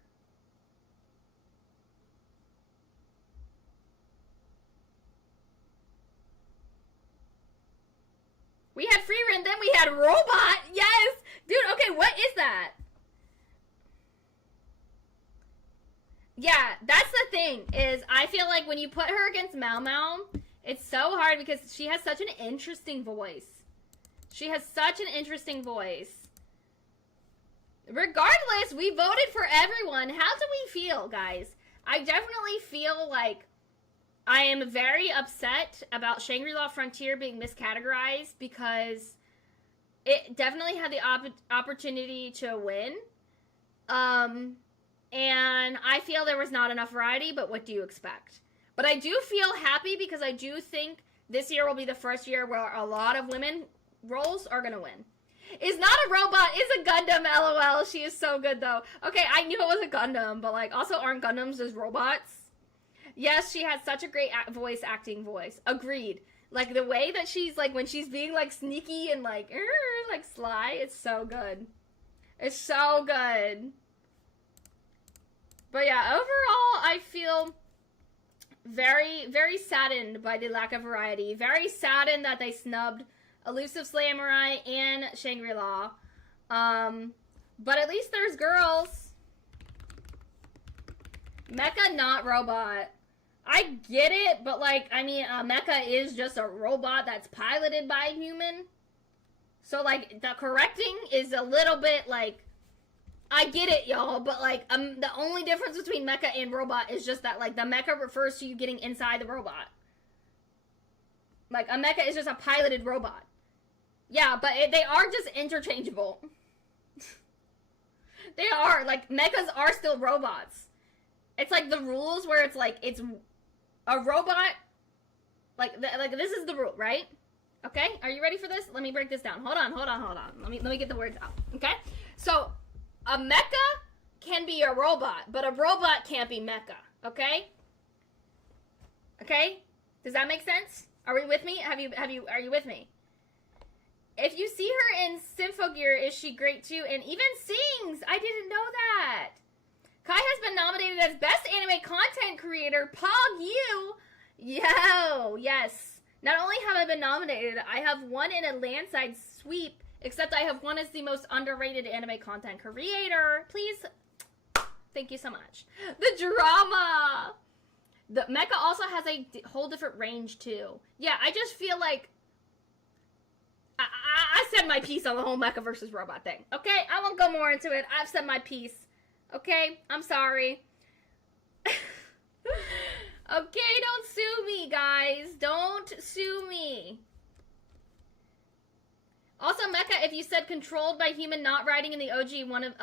We had Free Ren. Then we had robot. Yes. Dude, okay, what is that? Yeah, that's the thing, is I feel like when you put her against Mao Mao, it's so hard because she has such an interesting voice. She has such an interesting voice. Regardless, we voted for everyone. How do we feel, guys? I definitely feel like I am very upset about Shangri-La Frontier being miscategorized because it definitely had the opportunity to win. And I feel there was not enough variety, but what do you expect? But I do feel happy because I do think this year will be the first year where a lot of women roles are going to win. Is not a robot, is a Gundam, LOL. She is so good, though. Okay, I knew it was a Gundam, but, like, also aren't Gundams just robots? Yes, she has such a great acting voice. Agreed. Like, the way that she's, like, when she's being, like, sneaky and, like sly, it's so good. It's so good. But, yeah, overall, I feel very, very saddened by the lack of variety. Very saddened that they snubbed Elusive Samurai and Shangri-La. But at least there's girls. Mecha, not robot. I get it, but like, I mean, Mecha is just a robot that's piloted by a human. So like, the correcting is a little bit like, I get it, y'all, but like, the only difference between Mecha and robot is just that like, the Mecha refers to you getting inside the robot. Like, a Mecha is just a piloted robot. Yeah, but they are just interchangeable. They are. Like, mechas are still robots. It's like the rules where it's like, it's a robot. Like this is the rule, right? Okay? Are you ready for this? Let me break this down. Hold on. Let me get the words out. Okay? So, a mecha can be a robot, but a robot can't be mecha. Okay? Okay? Does that make sense? Are we with me? Are you with me? If you see her in Symphogear, is she great too? And even sings! I didn't know that! Kai has been nominated as Best Anime Content Creator. Pog you! Yo! Yes. Not only have I been nominated, I have won in a landslide sweep, except I have won as the most underrated anime content creator. Please. Thank you so much. The drama! The mecha also has a whole different range too. Yeah, I just feel like I said my piece on the whole mecha versus robot thing. Okay, I won't go more into it. I've said my piece. Okay, I'm sorry. Okay, don't sue me, guys. Don't sue me. Also, mecha, if you said controlled by human not riding in the OG one of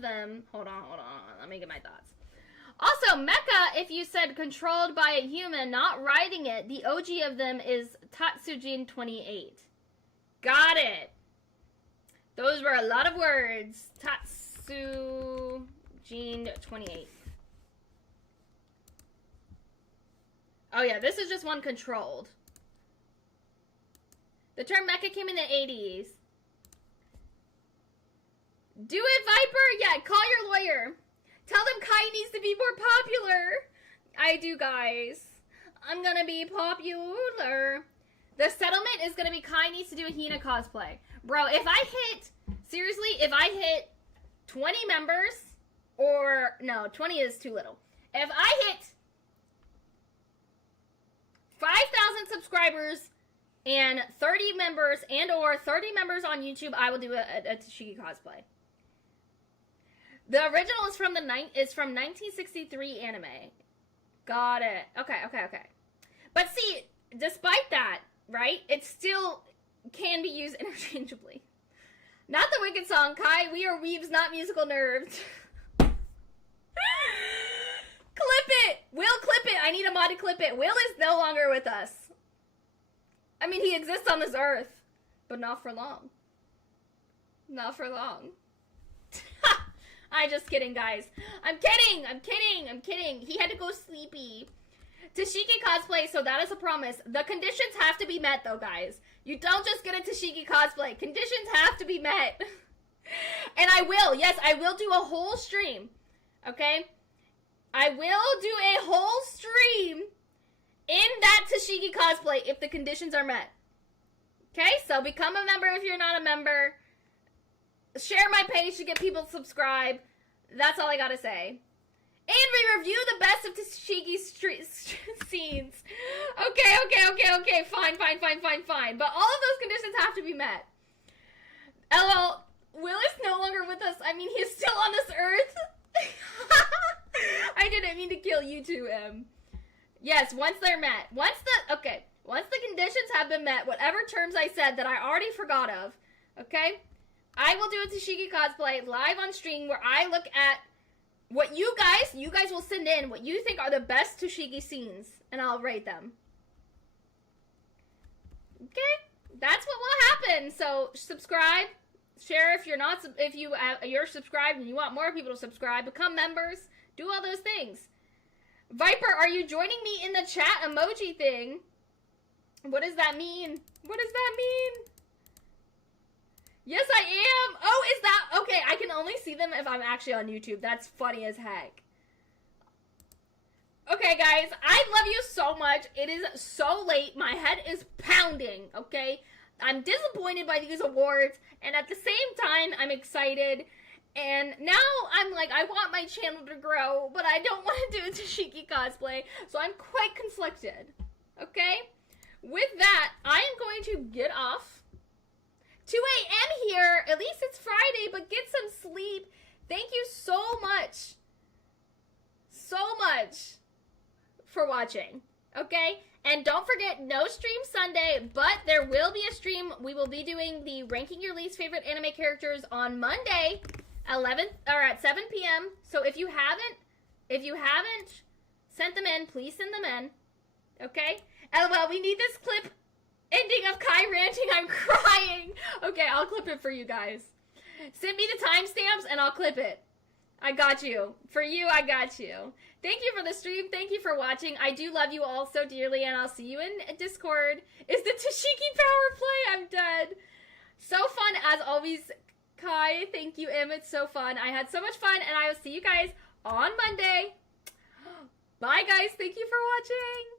them. Hold on. Let me get my thoughts. Also, mecha, if you said controlled by a human not riding it, the OG of them is Tatsujin 28. Got it. Those were a lot of words. Tatsujin 28. Oh yeah, this is just one controlled. The term mecha came in the 80s. Do it, Viper! Yeah, call your lawyer. Tell them Kai needs to be more popular. I do, guys. I'm gonna be popular. The settlement is gonna be Kai needs to do a Hina cosplay. Bro, if I hit 20 members, or, no, 20 is too little. If I hit 5,000 subscribers and 30 members or 30 members on YouTube, I will do a Tashigi cosplay. The original is from 1963 anime. Got it. Okay. But see, despite that, right, it still can be used interchangeably. Not the Wicked song, Kai. We are weebs, not musical nerds. Clip it! Will, clip it! I need a mod to clip it. Will is no longer with us. I mean, he exists on this earth, but not for long. Not for long. I'm just kidding, guys. I'm kidding. He had to go sleepy. Tashiki cosplay, so that is a promise. The conditions have to be met, though, guys. You don't just get a Tashiki cosplay. Conditions have to be met. And I will. Yes, I will do a whole stream. Okay? I will do a whole stream in that Tashiki cosplay if the conditions are met. Okay? So become a member if you're not a member. Share my page to get people to subscribe. That's all I gotta say. And we review the best of Tashiki's scenes. Okay, fine. But all of those conditions have to be met. LOL, Will is no longer with us. I mean, he's still on this earth. I didn't mean to kill you too, M. Yes, once they're met. Once the conditions have been met, whatever terms I said that I already forgot of, okay? I will do a Tashiki cosplay live on stream where I look at what you guys will send in what you think are the best Tashiki scenes, and I'll rate them. Okay? That's what will happen. So, subscribe, share if you're subscribed and you want more people to subscribe, become members, do all those things. Viper, are you joining me in the chat emoji thing? What does that mean? What does that mean? Yes, I am. Oh, is that... Okay, I can only see them if I'm actually on YouTube. That's funny as heck. Okay, guys, I love you so much. It is so late. My head is pounding, okay? I'm disappointed by these awards, and at the same time, I'm excited. And now I'm like, I want my channel to grow, but I don't want to do a Tashiki cosplay, so I'm quite conflicted, okay? With that, I am going to get off. 2 a.m. here. At least it's Friday, but get some sleep. Thank you so much for watching, okay? And don't forget, no stream Sunday, but there will be a stream. We will be doing the ranking your least favorite anime characters on Monday, at 7 p.m. So if you haven't sent them in, please send them in, okay? LOL, we need this clip ending of Kai ranting. I'm crying. Okay, I'll clip it for you guys. Send me the timestamps and I'll clip it. I got you. For you, I got you. Thank you for the stream. Thank you for watching. I do love you all so dearly, and I'll see you in Discord. Is the Tashiki power play? I'm dead. So fun as always, Kai. Thank you, Em. It's so fun. I had so much fun, and I will see you guys on Monday. Bye, guys. Thank you for watching.